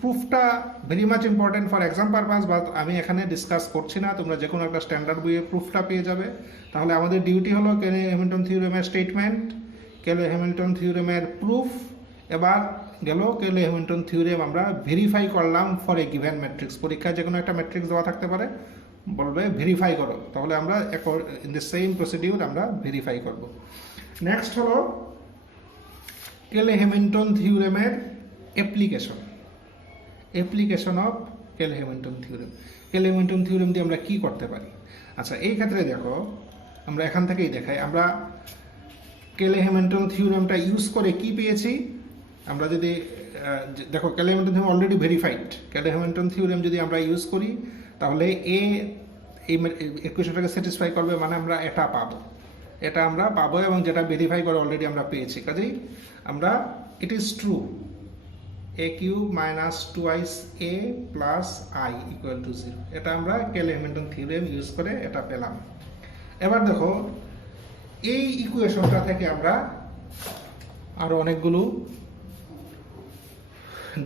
প্রুফটা very much important for exam purpose, but আমি এখানে ডিসকাস করছি না। তোমরা যে কোনো একটা স্ট্যান্ডার্ড বইয়ে প্রুফটা পেয়ে যাবে। তাহলে আমাদের ডিউটি হলো কেলে-হ্যামিল্টন থিওরেমের স্টেটমেন্ট, কেলে-হ্যামিল্টন থিওরেমের প্রুফ, এবার গেল কেলে-হ্যামিল্টন থিওরেম আমরা ভেরিফাই করলাম ফর এ গিভেন ম্যাট্রিক্স। পরীক্ষায় যে কোনো একটা ম্যাট্রিক্স দেওয়া থাকতে পারে, বলবে ভেরিফাই করো, তাহলে আমরা ইন দ্য সেম প্রসিডিউর আমরা ভেরিফাই করব। নেক্সট হলো কেলে-হ্যামিল্টন থিওরেমের application of Cayley Hamilton theorem. Cayley Hamilton theorem দিয়ে আমরা কি করতে পারি? আচ্ছা এই ক্ষেত্রে দেখো, আমরা এখান থেকেই দেখাই আমরা কেলে-হ্যামিল্টন থিওরেমটা ইউজ করে কি পেয়েছি। আমরা যদি দেখো কেলে-হ্যামিল্টন থিওরেম অলরেডি ভেরিফাইড, কেলে-হ্যামিল্টন থিওরেম যদি আমরা ইউজ করি তাহলে এই ইকুয়েশনটাকে স্যাটিসফাই করবে, মানে আমরা এটা আমরা পাবো এবং যেটা ভেরিফাই করে অলরেডি আমরা পেয়েছি। কাজেই আমরা it is true a cube minus 2a plus i equal to 0, এটা আমরা কেলে-হ্যামিল্টন থিওরেম ইউজ করে এটা পেলাম। এবার দেখো এই ইকুয়েশনটা থেকে আমরা আরো অনেকগুলো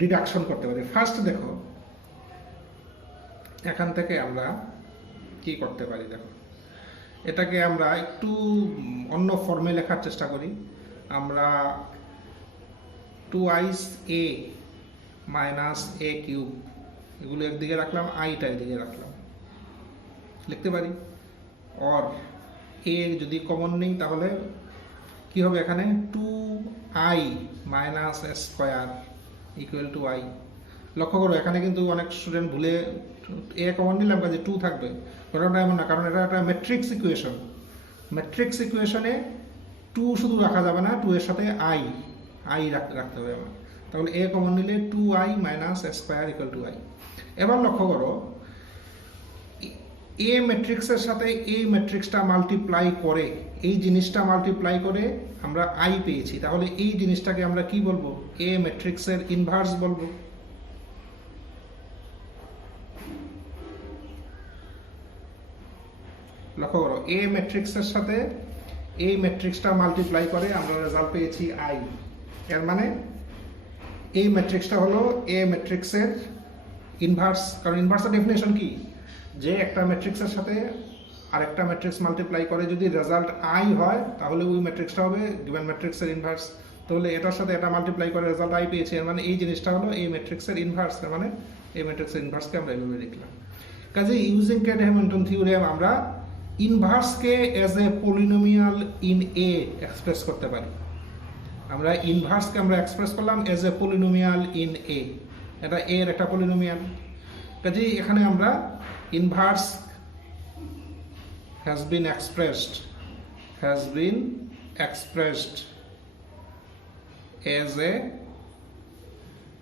ডিডাকশন করতে পারি। ফার্স্ট দেখো এখান থেকে আমরা কি করতে পারি, দেখো এটাকে আমরা একটু অন্য ফর্মে লেখার চেষ্টা করি। আমরা 2a মাইনাস a কিউব এগুলো একদিকে রাখলাম, আইটা একদিকে রাখলাম, লিখতে পারি। অর a যদি কমন নেই তাহলে কি হবে, এখানে 2i minus square equal to i। লক্ষ্য করো এখানে কিন্তু অনেক স্টুডেন্ট ভুলে a কমন নিলাম, কাজে 2 থাকবে, ঘটনাটা এমন না, কারণ এটা একটা ম্যাট্রিক্স ইকুয়েশন। ম্যাট্রিক্স ইকুয়েশনে 2 শুধু রাখা যাবে না, 2 এর সাথে i রাখতে হবে আমার। তাহলে a কমন নিলে 2i minus square equal to i। এবার লক্ষ্য করো a ম্যাট্রিক্সের সাথে এই ম্যাট্রিক্সটা মাল্টিপ্লাই করে, এই জিনিসটা মাল্টিপ্লাই করে আমরা i পেয়েছি। তাহলে এই জিনিসটাকে আমরা কি বলবো, a ম্যাট্রিক্সের ইনভার্স বলবো। লক্ষ্য করো a ম্যাট্রিক্সের সাথে এই ম্যাট্রিক্সটা মাল্টিপ্লাই করে আমরা রেজাল্ট পেয়েছি i, এর মানে এই ম্যাট্রিক্সটা হলো a ম্যাট্রিক্সের ইনভার্স। কারণ ইনভার্সের ডেফিনেশন কি, যে একটা ম্যাট্রিক্সের সাথে আরেকটা ম্যাট্রিক্স মাল্টিপ্লাই করে যদি রেজাল্ট i হয় তাহলে ওই ম্যাট্রিক্সটা হবে গিভেন ম্যাট্রিক্সের ইনভার্স। তাহলে এটার সাথে এটা মাল্টিপ্লাই করে রেজাল্ট i পেয়েছি, এর মানে এই জিনিসটা হলো এই ম্যাট্রিক্সের ইনভার্স, এর মানে এই ম্যাট্রিক্সের ইনভার্সকে আমরা এইভাবে লিখলাম। কাজে ইউজিং কেলে-হ্যামিল্টন থিওরেম আমরা ইনভার্সকে as a polynomial in A express করতে পারি। আমরা ইনভার্সকে আমরা এক্সপ্রেস করলাম as a polynomial in A, এটা এ এর একটা পলিনোমিয়াল। কাজেই এখানে আমরা inverse has been expressed as a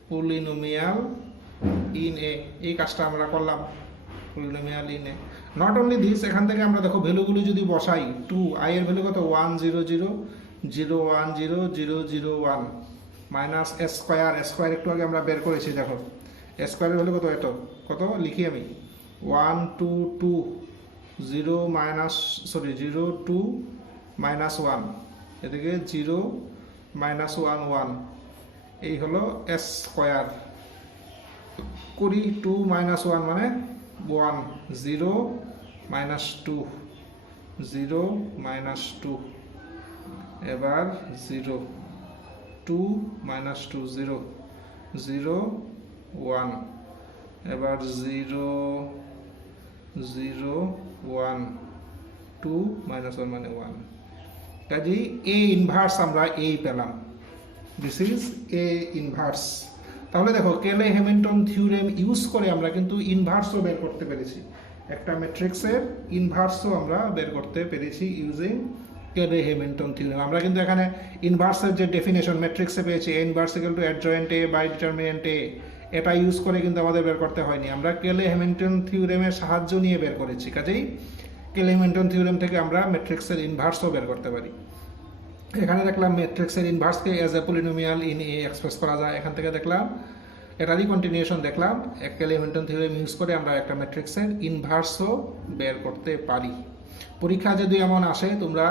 polynomial in a, এই কাজটা আমরা করলাম polynomial in a। Not only this, এখান থেকে আমরা দেখো ভ্যালুগুলো যদি বসাই, 2i এর ভ্যালু কত, 1 0 0 0 1 0 0 0 1 মাইনাস স্কোয়ার একটু আগে আমরা বের করেছি। দেখো স্কোয়ারের ভ্যালু কত, এটা কত লিখি আমি, 1 2 2 0 মাইনাস 0 2 মাইনাস 1, এদিকে 0 মাইনাস 1 1, এই হলো স্কোয়ার করি। 2 মাইনাস 1 মানে 1, 0 মাইনাস 2 0 মাইনাস 2, এবার 0 2 মাইনাস 2 0 0 1, এবার 0 0 1 2 মাইনাস 1 মানে 1। কাজেই এ ইনভার্স আমরা এই পেলাম, দিস ইজ এ ইনভার্স। তাহলে দেখো কেলে হ্যামিল্টন থিওরেম ইউজ করে আমরা কিন্তু ইনভার্সও বের করতে পেরেছি, একটা ম্যাট্রিক্সের ইনভার্সও আমরা বের করতে পেরেছি ইউজিং কেলে হ্যামিল্টন থিওরেম। আমরা কিন্তু এখানে ইনভার্সের যে ডেফিনেশন ম্যাট্রিক্সে পেয়েছি, A inverse equal to adjoint A by determinant A, এটা ইউজ করে কিন্তু আমাদের বের করতে হয়নি, আমরা কেলে হ্যামিল্টন থিওরেমের সাহায্য নিয়ে বের করেছি। কাজেই কেলে হ্যামিল্টন থিওরেম থেকে আমরা ম্যাট্রিক্সের ইনভার্সও বের করতে পারি। এখানে দেখলাম ম্যাট্রিক্সের ইনভার্সকে as a polynomial in A express করা যায়। এখান থেকে দেখলাম এটারই কন্টিনিউশন দেখলাম, কেলে হ্যামিল্টন থিওরেম ইউজ করে আমরা একটা ম্যাট্রিক্সের ইনভার্সও বের করতে পারি। পরীক্ষা যদি এমন আসে তোমরা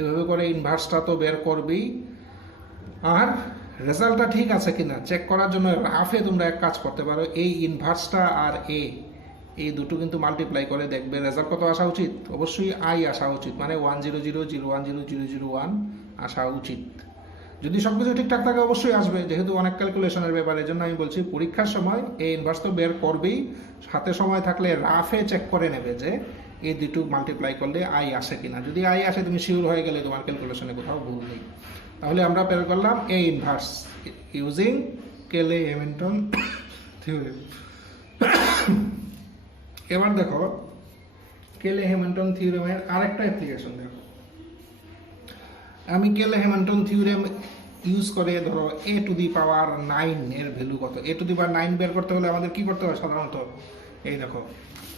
এভাবে করে ইনভার্সটা তো বের করবেই, আর রেজাল্টটা ঠিক আছে কিনা চেক করার জন্য রাফে তোমরা এক কাজ করতে পারো, এই ইনভার্সটা আর এই দুটো কিন্তু মাল্টিপ্লাই করে দেখবে রেজাল্ট কত আসা উচিত, অবশ্যই আই আসা উচিত, মানে 10000100001 আসা উচিত। যদি সব কিছু ঠিকঠাক থাকে অবশ্যই আসবে, যেহেতু অনেক ক্যালকুলেশনের ব্যাপার, এই জন্য আমি বলছি পরীক্ষার সময় এই ইনভার্স তো বের করবেই, হাতে সময় থাকলে রাফে চেক করে নেবে যে এই দুটো মাল্টিপ্লাই করলে আই আসে কিনা। যদি আই আসে তুমি শিওর হয়ে গেলে তোমার ক্যালকুলেশনে কোথাও ভুল নেই। তাহলে আমরা বের করলাম A inverse using Cayley Hamilton theorem. এবার দেখো কেলে হ্যামিল্টন থিওরেমের আরেকটা অ্যাপ্লিকেশন দেখো। আমি কেলে হ্যামিল্টন থিওরেম ইউজ করে ধরো এ টু দি পাওয়ার 9 এর ভ্যালু কত, এ টু দি পাওয়ার 9 বের করতে হলে আমাদের কি করতে হয় সাধারণত, এই দেখো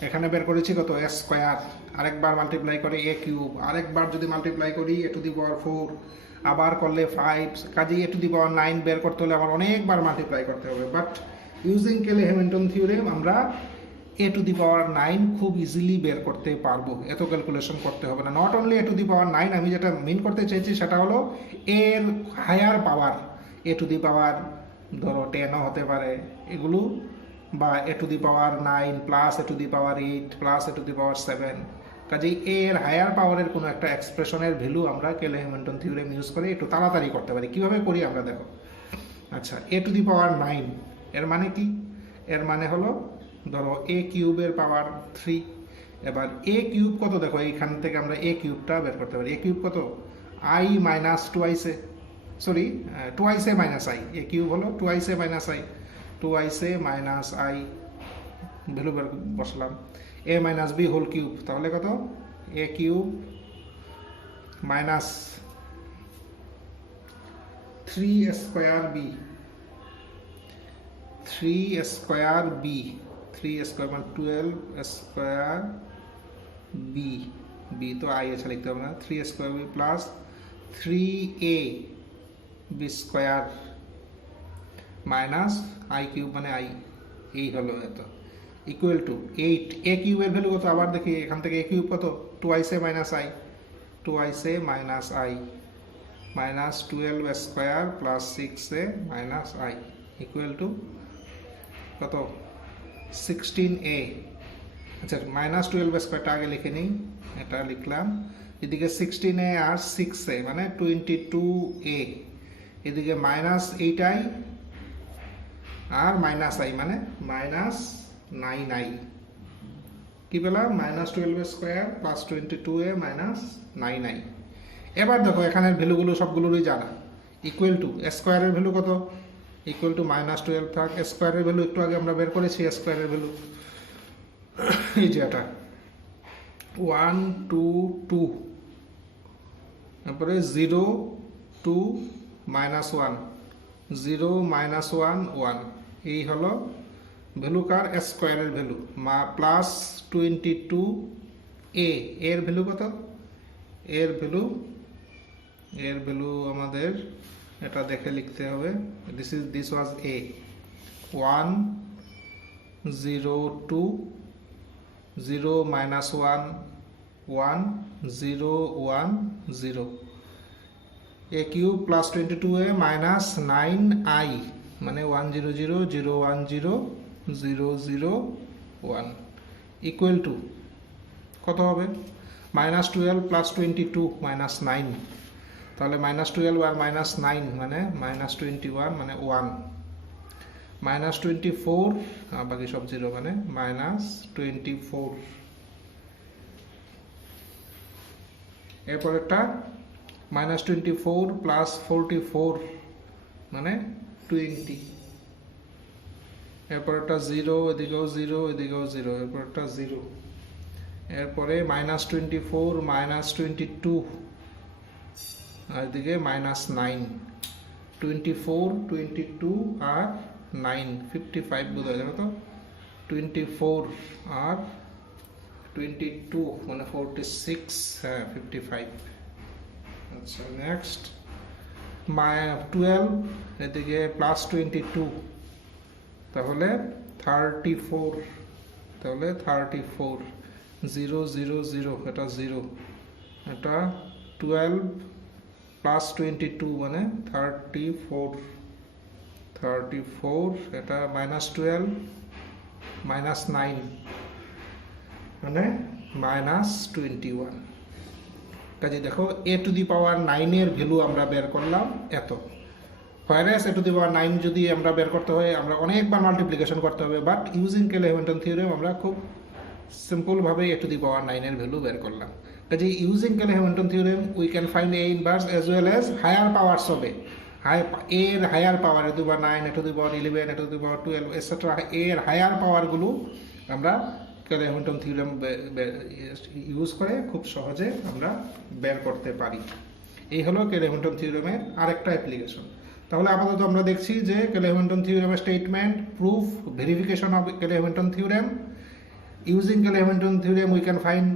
এখানে বের করেছি কত এ স্কোয়ার, আরেকবার মাল্টিপ্লাই করে এ কিউব, আরেকবার যদি মাল্টিপ্লাই করি এ টু দি পাওয়ার 4, আবার করলে 5, কাজেই এ টু দি পাওয়ার 9 বের করতে হলে আমার অনেকবার মাল্টিপ্লাই করতে হবে। But using Cayley Hamilton theorem আমরা এ টু দি পাওয়ার 9 খুব ইজিলি বের করতে পারবো, এত ক্যালকুলেশন করতে হবে না। Not only A to the power 9, আমি যেটা মিন করতে চাইছি সেটা হলো এর higher power, A to the পাওয়ার ধরো 10ও হতে পারে এগুলো, বা A to the power 9 plus A to the power 8 plus A to the power 7। কাজেই এর হায়ার পাওয়ারের কোনো একটা এক্সপ্রেশনের ভ্যালু আমরা কেলে হ্যামিল্টন থিওরেম ইউজ করে একটু তাড়াতাড়ি করতে পারি। কীভাবে করি আমরা দেখো। আচ্ছা, এ টু দি পাওয়ার 9 এর মানে কি, এর মানে হলো ধরো এ কিউবের পাওয়ার 3। এবার এ কিউব কত দেখো, এইখান থেকে আমরা এ কিউবটা বের করতে পারি। এ কিউব কত, I minus twice A, sorry twice A minus I, A cube হলো twice A minus I, twice A minus I value বের বসলাম, A minus B whole cube, তাহলে কত A cube minus 3 square B, 3 square B, 3 square মানে 12 square B, B তো I আছে লিখতে হবে না, 3 square B plus 3a B square minus I cube মানে আই, এই হলো এত, ইকুয়াল টু 8। এ কিউবের ভ্যালু কত আবার দেখি, এখান থেকে এ কিউব কত, twice A minus I, twice A minus I minus 12 square plus 6a minus I equal to কত 16a। আচ্ছা, মাইনাস 12 স্কোয়ারটা আগে লিখে নিই, এটা লিখলাম, এদিকে 16a আর 6a মানে 22a, এদিকে মাইনাস 8i আর মাইনাস আই মানে মাইনাস 9i, কি পেলাম minus 12 square plus 22a minus 9i। এবার দেখো এখানের ভ্যালুগুলো সবগুলোরই জানা, ইকুয়াল টু স্কোয়ারের ভ্যালু কত, ইকুয়াল টু মাইনাস 12 থাক, স্কোয়ারের ভ্যালু একটু আগে আমরা বের করেছি, স্কোয়ারের ভ্যালু এই যে এটা 1 2 2, তারপরে 0 2 মাইনাস 1 0 মাইনাস 1 1, এই হলো ভ্যালু কার স্কোয়ারের ভ্যালু, প্লাস 22a এর ভ্যালু কত, এর ভ্যালু আমাদের এটা দেখে লিখতে হবে, this was a 1 0 2 0 minus 1 1 0 1 0, a cube plus 22a minus 9i মানে 1 0 0 0 1 0 0 0 1 ইকুয়াল টু কত হবে, মাইনাস 12 প্লাস 22 মাইনাস 9, তাহলে মাইনাস 12 আর মাইনাস 9 মানে মাইনাস 21 মানে 1, মাইনাস 24 বাকি সব জিরো মানে মাইনাস 24। এরপর একটা -24 প্লাস 44 মানে 20, এরপর একটা 0, এদিকেও 0, এদিকেও 0, এরপর একটা 0, এরপরে -24 -22 আর এদিকে -9, 24 22 আর 9 55 বোধ হয়, জানো তো 24 আর 22 মানে 46, হ্যাঁ 55। আচ্ছা নেক্সট 12 এদিকে +22 তাহলে 34, তাহলে 34 0 0 0 এটা 0, এটা 12 +22 মানে 34 34, এটা -12 -9 মানে -21। কাজে দেখো a⁴ এর ভ্যালু আমরা বের করলাম এত, হোয়ারেস a⁴ যদি আমরা বের করতে হয় আমরা অনেকবার মাল্টিপ্লিকেশন করতে হবে, বাট ইউজিং কেলে-হ্যামিল্টন থিওরেম আমরা খুব সিম্পলভাবে a⁴ এর ভ্যালু বের করলাম। কাজে using Cayley Hamilton theorem we can find a inverse as well as higher powers হবে, এর higher power a⁴ a⁴11 a⁴12 etcetera, এর হায়ার পাওয়ারগুলো আমরা কেলে-হ্যামিল্টন থিওরেম ইউজ করে খুব সহজে আমরা বের করতে পারি। এই হলো কেলে-হ্যামিল্টন থিওরেমের আরেকটা অ্যাপ্লিকেশন। তাহলে আপাতত আমরা দেখছি যে কেলে-হ্যামিল্টন থিওরেমের statement, proof, verification of Cayley Hamilton theorem. Using Cayley-Hamilton theorem we can find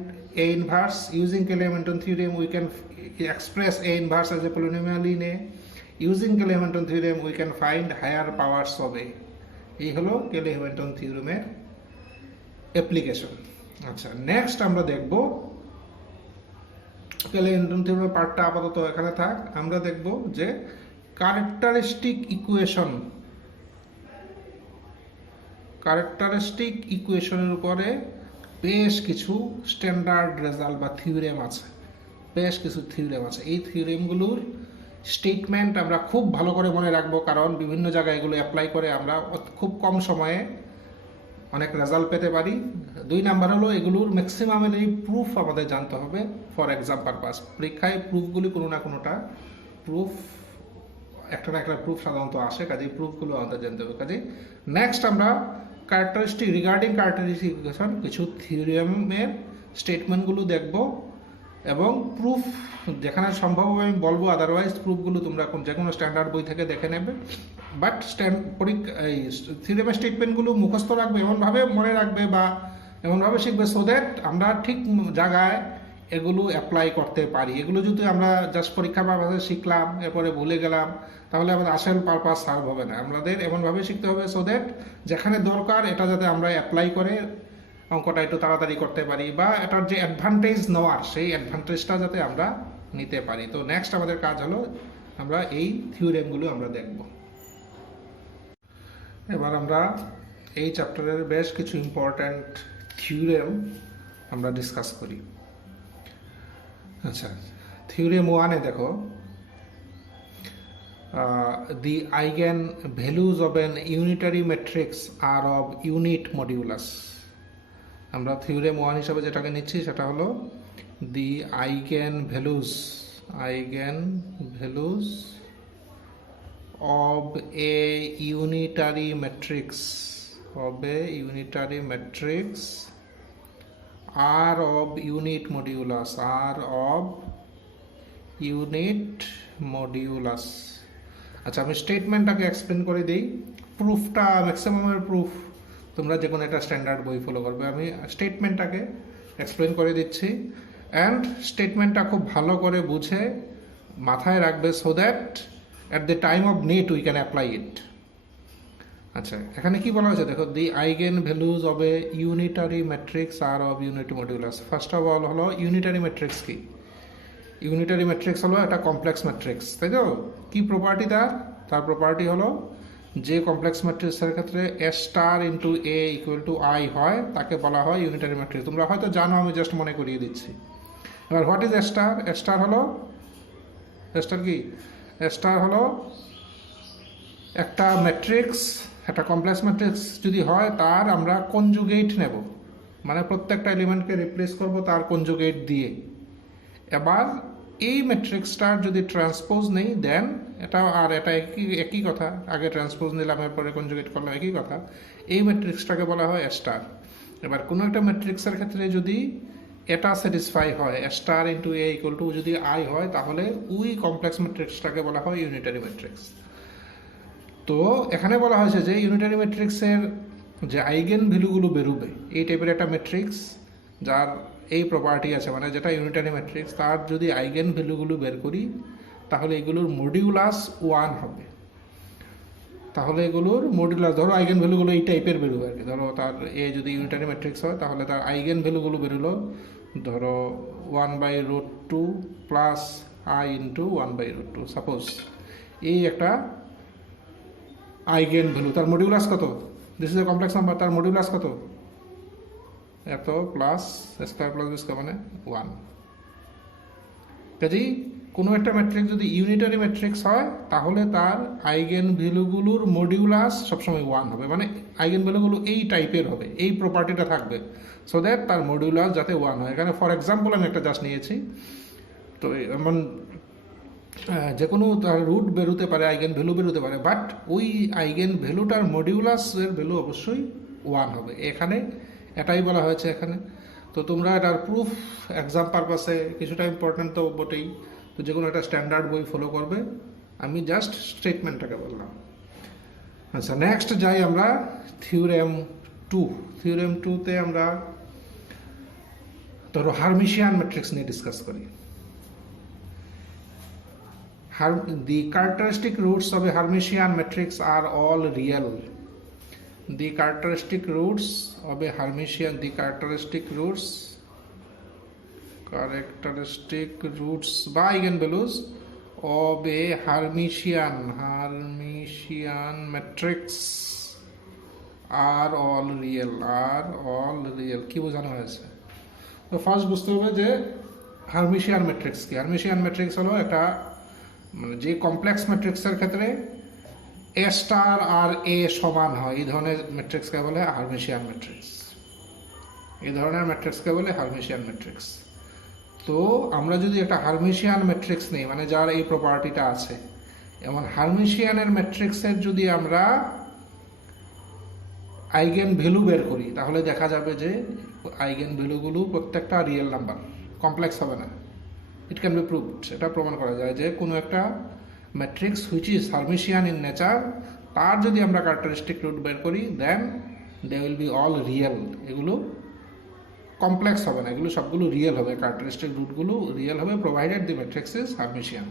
A inverse. Using Cayley-Hamilton theorem we can express A inverse as a polynomial in A. Using Cayley-Hamilton theorem we can find higher powers of A. এই হলো কেলে-হ্যামিল্টন থিওরেমের application. আচ্ছা next আমরা দেখব কেলে-হ্যামিল্টন থিওরেমের পার্টটা আপাতত এখানে থাক, আমরা দেখব যে ক্যারেক্টারিস্টিক ইকুয়েশনের উপরে বেশ কিছু স্ট্যান্ডার্ড রেজাল্ট বা থিওরেম আছে, এই থিওরেমগুলোর স্টেটমেন্ট আমরা খুব ভালো করে মনে রাখবো, কারণ বিভিন্ন জায়গায় এগুলো অ্যাপ্লাই করে আমরা খুব কম সময়ে অনেক রেজাল্ট পেতে পারি। 2 নাম্বার হলো এগুলোর ম্যাক্সিমামেরই প্রুফ আমাদের জানতে হবে ফর এক্সাম পারপাস। পরীক্ষায় প্রুফগুলি কোনো না কোনোটা প্রুফ, একটা না একটা প্রুফ সাধারণত আসে, কাজেই প্রুফগুলো আমাদের জানতে হবে। কাজে নেক্সট আমরা রিগার্ডিং ক্যারেক্টারিস্টিক ইকুয়েশন কিছু থিওরেমের স্টেটমেন্টগুলো দেখব এবং প্রুফ যেখানে সম্ভব হবে আমি বলবো, আদারওয়াইজ প্রুফগুলো তোমরা যে কোনো স্ট্যান্ডার্ড বই থেকে দেখে নেবে। বাট এই থিওরেমের স্টেটমেন্টগুলো মুখস্থ রাখবে, এমনভাবে মনে রাখবে বা এমনভাবে শিখবে সো দ্যাট আমরা ঠিক জায়গায় এগুলো অ্যাপ্লাই করতে পারি। এগুলো যদি আমরা জাস্ট পরীক্ষা পারপাসে শিখলাম এরপরে ভুলে গেলাম তাহলে আমাদের আসল পারপাস সার্ভ হবে না। আমাদের এমনভাবে শিখতে হবে সো দ্যাট যেখানে দরকার এটা যাতে আমরা অ্যাপ্লাই করে অঙ্কটা একটু তাড়াতাড়ি করতে পারি, বা এটার যে অ্যাডভান্টেজ নেওয়ার সেই অ্যাডভান্টেজটা যাতে আমরা নিতে পারি। তো নেক্সট আমাদের কাজ হলো আমরা এই থিওরেমগুলো আমরা দেখব। এবার আমরা এই চ্যাপ্টারের বেশ কিছু ইম্পর্ট্যান্ট থিওরেম আমরা ডিসকাস করি। আচ্ছা থিওরেম 1-এ দেখো the eigenvalues of an unitary matrix are of unit modulus। আমরা থিওরেম 1 হিসাবে যেটাকে নিচ্ছি সেটা হলো the eigenvalues of a unitary matrix are of unit modulus। আচ্ছা আমি স্টেটমেন্টটাকে এক্সপ্লেন করে দিই, প্রুফটা ম্যাক্সিমামের প্রুফ তোমরা যে কোনো একটা স্ট্যান্ডার্ড বই ফলো করবে। আমি স্টেটমেন্টটাকে এক্সপ্লেন করে দিচ্ছি অ্যান্ড স্টেটমেন্টটা খুব ভালো করে বুঝে মাথায় রাখবে so that at the time of need we can apply it. আচ্ছা এখানে কি বলা হয়েছে দেখো, the eigen values of a unitary matrix are of unit modulus. First of all হলো ইউনিটারি ম্যাট্রিক্স কি? ইউনিটারি ম্যাট্রিক্স হলো একটা কমপ্লেক্স ম্যাট্রিক্স, তাই তো? কি প্রপার্টি তার প্রপার্টি হলো যে কমপ্লেক্স ম্যাট্রিক্সের ক্ষেত্রে A star into A equal to I হয় তাকে বলা হয় ইউনিটারি ম্যাট্রিক্স। তোমরা হয়তো জানো, আমি জাস্ট মনে করিয়ে দিচ্ছি। এবার what is a star? A star হলো একটা ম্যাট্রিক্স, একটা কমপ্লেক্স ম্যাট্রিক্স যদি হয় তার আমরা কনজুগেট নেব, মানে প্রত্যেকটা এলিমেন্টকে রিপ্লেস করব তার কনজুগেট দিয়ে। এবার এই ম্যাট্রিক্সটার যদি ট্রান্সপোজ নেই দেন এটা আর এটা একই কথা, আগে ট্রান্সপোজ নিলাম এরপরে কনজুগেট করলাম, একই কথা। এই ম্যাট্রিক্সটাকে বলা হয় স্টার। এবার কোনো একটা ম্যাট্রিক্সের ক্ষেত্রে যদি এটা স্যাটিসফাই হয় star into A equal two যদি আই হয়, তাহলে ওই কমপ্লেক্স ম্যাট্রিক্সটাকে বলা হয় ইউনিটারি ম্যাট্রিক্স। তো এখানে বলা হয়েছে যে ইউনিটারি ম্যাট্রিক্সের যে আইগেন ভ্যালুগুলো বেরোবে, এই টাইপের একটা ম্যাট্রিক্স যার এই প্রপার্টি আছে, মানে যেটা ইউনিটারি ম্যাট্রিক্স, তার যদি আইগেন ভ্যালুগুলো বের করি তাহলে এগুলোর মডিউলাস 1 হবে। তাহলে এগুলোর মডিউলাস, ধরো আইগেন ভ্যালুগুলো এই টাইপের বেরোবে আর কি। ধরো তার এ যদি ইউনিটারি ম্যাট্রিক্স হয় তাহলে তার আইগেন ভ্যালুগুলো বেরোলো ধরো 1/√2 প্লাস আই ইন্টু 1/√2 সাপোজ। এই একটা আইগেন ভ্যালু, তার মডিউলাস কত? This is a complex number, তার মডিউলাস কত? এত plus square plus B square মানে 1। কাজেই কোনো একটা ম্যাট্রিক্স যদি ইউনিটারি ম্যাট্রিক্স হয় তাহলে তার আইগেন ভ্যালুগুলোর মডিউলাস সবসময় 1 হবে, মানে আইগেন ভ্যালুগুলো এই টাইপের হবে, এই প্রপার্টিটা থাকবে, সো দ্যাট তার মডিউলাস যাতে 1 হয়। এখানে ফর এক্সাম্পল আমি একটা জাস্ট নিয়েছি, তো এমন যে কোনো তার রুট বেরোতে পারে, আইগেন ভ্যালু বেরোতে পারে, বাট ওই আইগেন ভ্যালুটার মডিউলাসের ভ্যালু অবশ্যই 1 হবে। এখানে এটাই বলা হয়েছে এখানে। তো তোমরা এটার প্রুফ এক্সাম পারপাসে কিছুটা ইম্পর্টেন্ট তো বটেই, তো যে কোনো একটা স্ট্যান্ডার্ড বই ফলো করবে, আমি জাস্ট স্টেটমেন্টটাকে বললাম। আচ্ছা, নেক্সট যাই আমরা থিওরেম 2। থিওরেম 2তে আমরা ধরো হার্মিশিয়ান ম্যাট্রিক্স নিয়ে ডিসকাস করি। The characteristic roots of a Hermitian matrix are all real. The characteristic roots of a Hermitian, the characteristic roots by eigenvalues of a Hermitian matrix are all real. কি বোঝানো হয়েছে? তো first বুঝতে হবে যে Hermitian matrix কি। Hermitian matrix হলো একটা, মানে যে কমপ্লেক্স ম্যাট্রিক্সের ক্ষেত্রে এ স্টার আর এ সমান হয়, এই ধরনের ম্যাট্রিক্সকে বলে হার্মিশিয়ান ম্যাট্রিক্স। এই ধরনের ম্যাট্রিক্সকে বলে হার্মিশিয়ান ম্যাট্রিক্স। তো আমরা যদি একটা হার্মিশিয়ান ম্যাট্রিক্স নিই, মানে যার এই প্রপার্টিটা আছে, এমন হার্মিশিয়ানের ম্যাট্রিক্সের যদি আমরা আইগেন ভ্যালু বের করি তাহলে দেখা যাবে যে আইগেন ভ্যালুগুলো প্রত্যেকটা রিয়েল নাম্বার, কমপ্লেক্স হবে না। ইট ক্যান বি প্রুভড, এটা প্রমাণ করা যায় যে কোনো একটা matrix which is Hermitian in nature, তার যদি আমরা ক্যারেক্টারিস্টিক রুট বের করি then they will be all real. এগুলো কমপ্লেক্স হবে না, এগুলো সবগুলো রিয়েল হবে, ক্যারেক্টারিস্টিক রুটগুলো রিয়েল হবে, provided the matrix is Hermitian.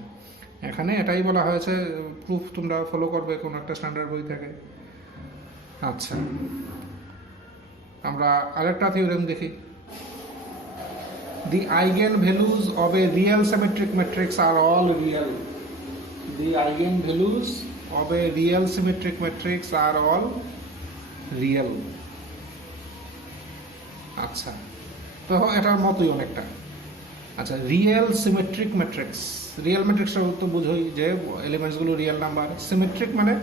এখানে এটাই বলা হয়েছে, প্রুফ তোমরা ফলো করবে কোনো একটা স্ট্যান্ডার্ড বই থেকে। আচ্ছা, আমরা আরেকটা থিওরেম দেখি। The eigenvalues of a real symmetric matrix are all real. The eigenvalues of a real symmetric matrix are all real. আচ্ছা, তো এটার মতোই অনেকটা। আচ্ছা, রিয়েল সিমেট্রিক ম্যাট্রিক্স, রিয়েল ম্যাট্রিক্সটা তো বুঝোই যে এলিমেন্টসগুলো রিয়েল নাম্বার। সিমেট্রিক মানে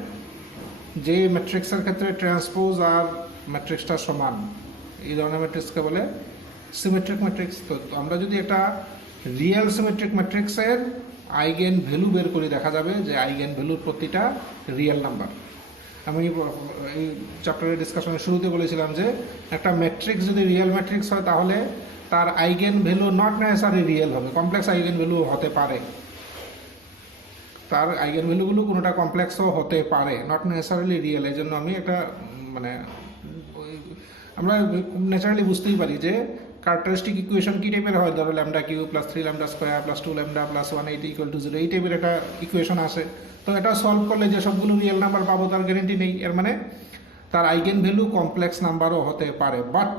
যে ম্যাট্রিক্সের ক্ষেত্রে ট্রান্সপোজ আর ম্যাট্রিক্সটা সমান, এই ধরনের ম্যাট্রিক্সকে বলে সিমেট্রিক ম্যাট্রিক্স। তো আমরা যদি একটা রিয়েল সিমেট্রিক ম্যাট্রিক্সের আইগেন ভ্যালু বের করি দেখা যাবে যে আইগেন ভ্যালুর প্রতিটা রিয়েল নাম্বার। আমি এই চ্যাপ্টারের ডিসকাশনের শুরুতে বলেছিলাম যে একটা ম্যাট্রিক্স যদি রিয়েল ম্যাট্রিক্স হয় তাহলে তার eigen value not necessary real হবে, কমপ্লেক্স আইগেন ভ্যালু হতে পারে। তার আইগেন ভ্যালুগুলো কোনোটা কমপ্লেক্সও হতে পারে, নট নেসেসারিলি রিয়েল। এই জন্য আমি একটা মানে আমরা ন্যাচারালি বুঝতেই পারি যে ক্যারেক্টারিস্টিক ইকুয়েশন কী টাইপের হয়। ধরো lambda cube plus 3 lambda square plus 2 lambda plus 1 eight equal to 0, এই টাইপের একটা ইকুয়েশন আসে। তো এটা সলভ করলে যে সবগুলো রিয়েল নাম্বার পাবো তার গ্যারেন্টি নেই, এর মানে তার আইগেন ভ্যালু কমপ্লেক্স নাম্বারও হতে পারে। বাট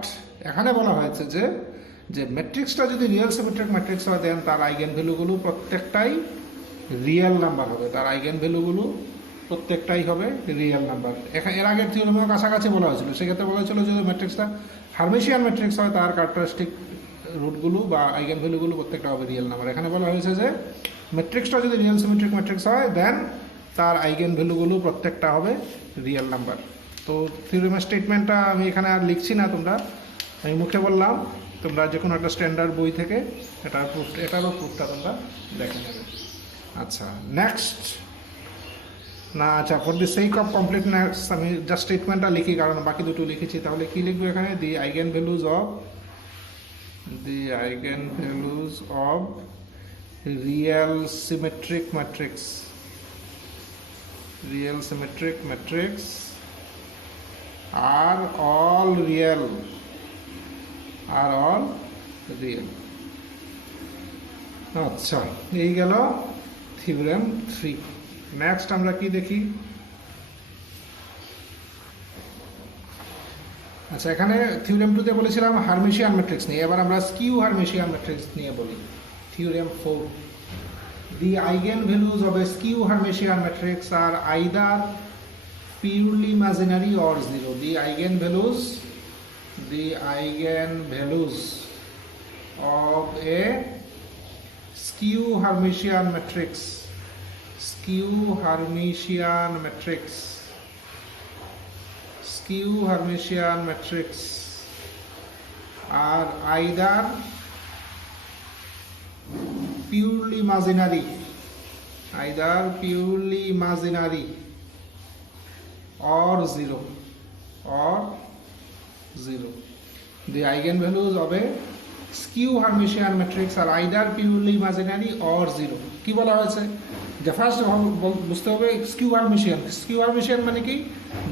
এখানে বলা হয়েছে যে যে ম্যাট্রিক্সটা যদি রিয়েল সিমেট্রিক ম্যাট্রিক্স হয় দেন তার আইগেন ভ্যালুগুলো প্রত্যেকটাই রিয়েল নাম্বার হবে, তার আইগেন ভ্যালুগুলো প্রত্যেকটাই হবে রিয়েল নাম্বার। এর আগের থিওরেমের কাছাকাছি বলা হয়েছিল, সেক্ষেত্রে বলা হয়েছিল যদি ম্যাট্রিক্সটা হার্মিশিয়ান ম্যাট্রিক্স হয় তার ক্যারেক্টারিস্টিক রুটগুলো বা আইগেন ভ্যালুগুলো প্রত্যেকটা হবে রিয়েল নাম্বার। এখানে বলা হয়েছে যে ম্যাট্রিক্সটা যদি রিয়েল সিমেট্রিক ম্যাট্রিক্স হয় দেন তার আইগেন ভ্যালুগুলো প্রত্যেকটা হবে রিয়েল নাম্বার। তো থিওরেমের স্টেটমেন্টটা আমি এখানে আর লিখছি না, তোমরা আমি মুখে বললাম। তোমরা যে কোনো একটা স্ট্যান্ডার্ড বই থেকে এটারও প্রুফটা তোমরা দেখে নেবে। আচ্ছা, নেক্সট না, আচ্ছা, for the sake of completeness আমি জাস্ট স্টেটমেন্টটা লিখি, কারণ বাকি দুটো লিখেছি। তাহলে কি লিখবো এখানে? The eigen values of real symmetric matrix are all real আচ্ছা, এই গেল থিওরেম 3। নেক্সট আমরা কি দেখি? আচ্ছা, এখানে থিওরেম 2 তে বলেছিলাম হার্মিশিয়ান ম্যাট্রিক্স নিয়ে, এবার আমরা স্কিউ হার্মিশিয়ান ম্যাট্রিক্স নিয়ে বলি। Theorem 4, the eigenvalues of a skew Hermitian matrix are either purely imaginary or zero. The eigenvalues of a skew Hermitian matrix are either purely imaginary or zero. The eigenvalues of a skew Hermitian matrix are either purely imaginary or zero. কি বলা হয়েছে? যে first বুঝতে হবে skew Hermitian মানে কি?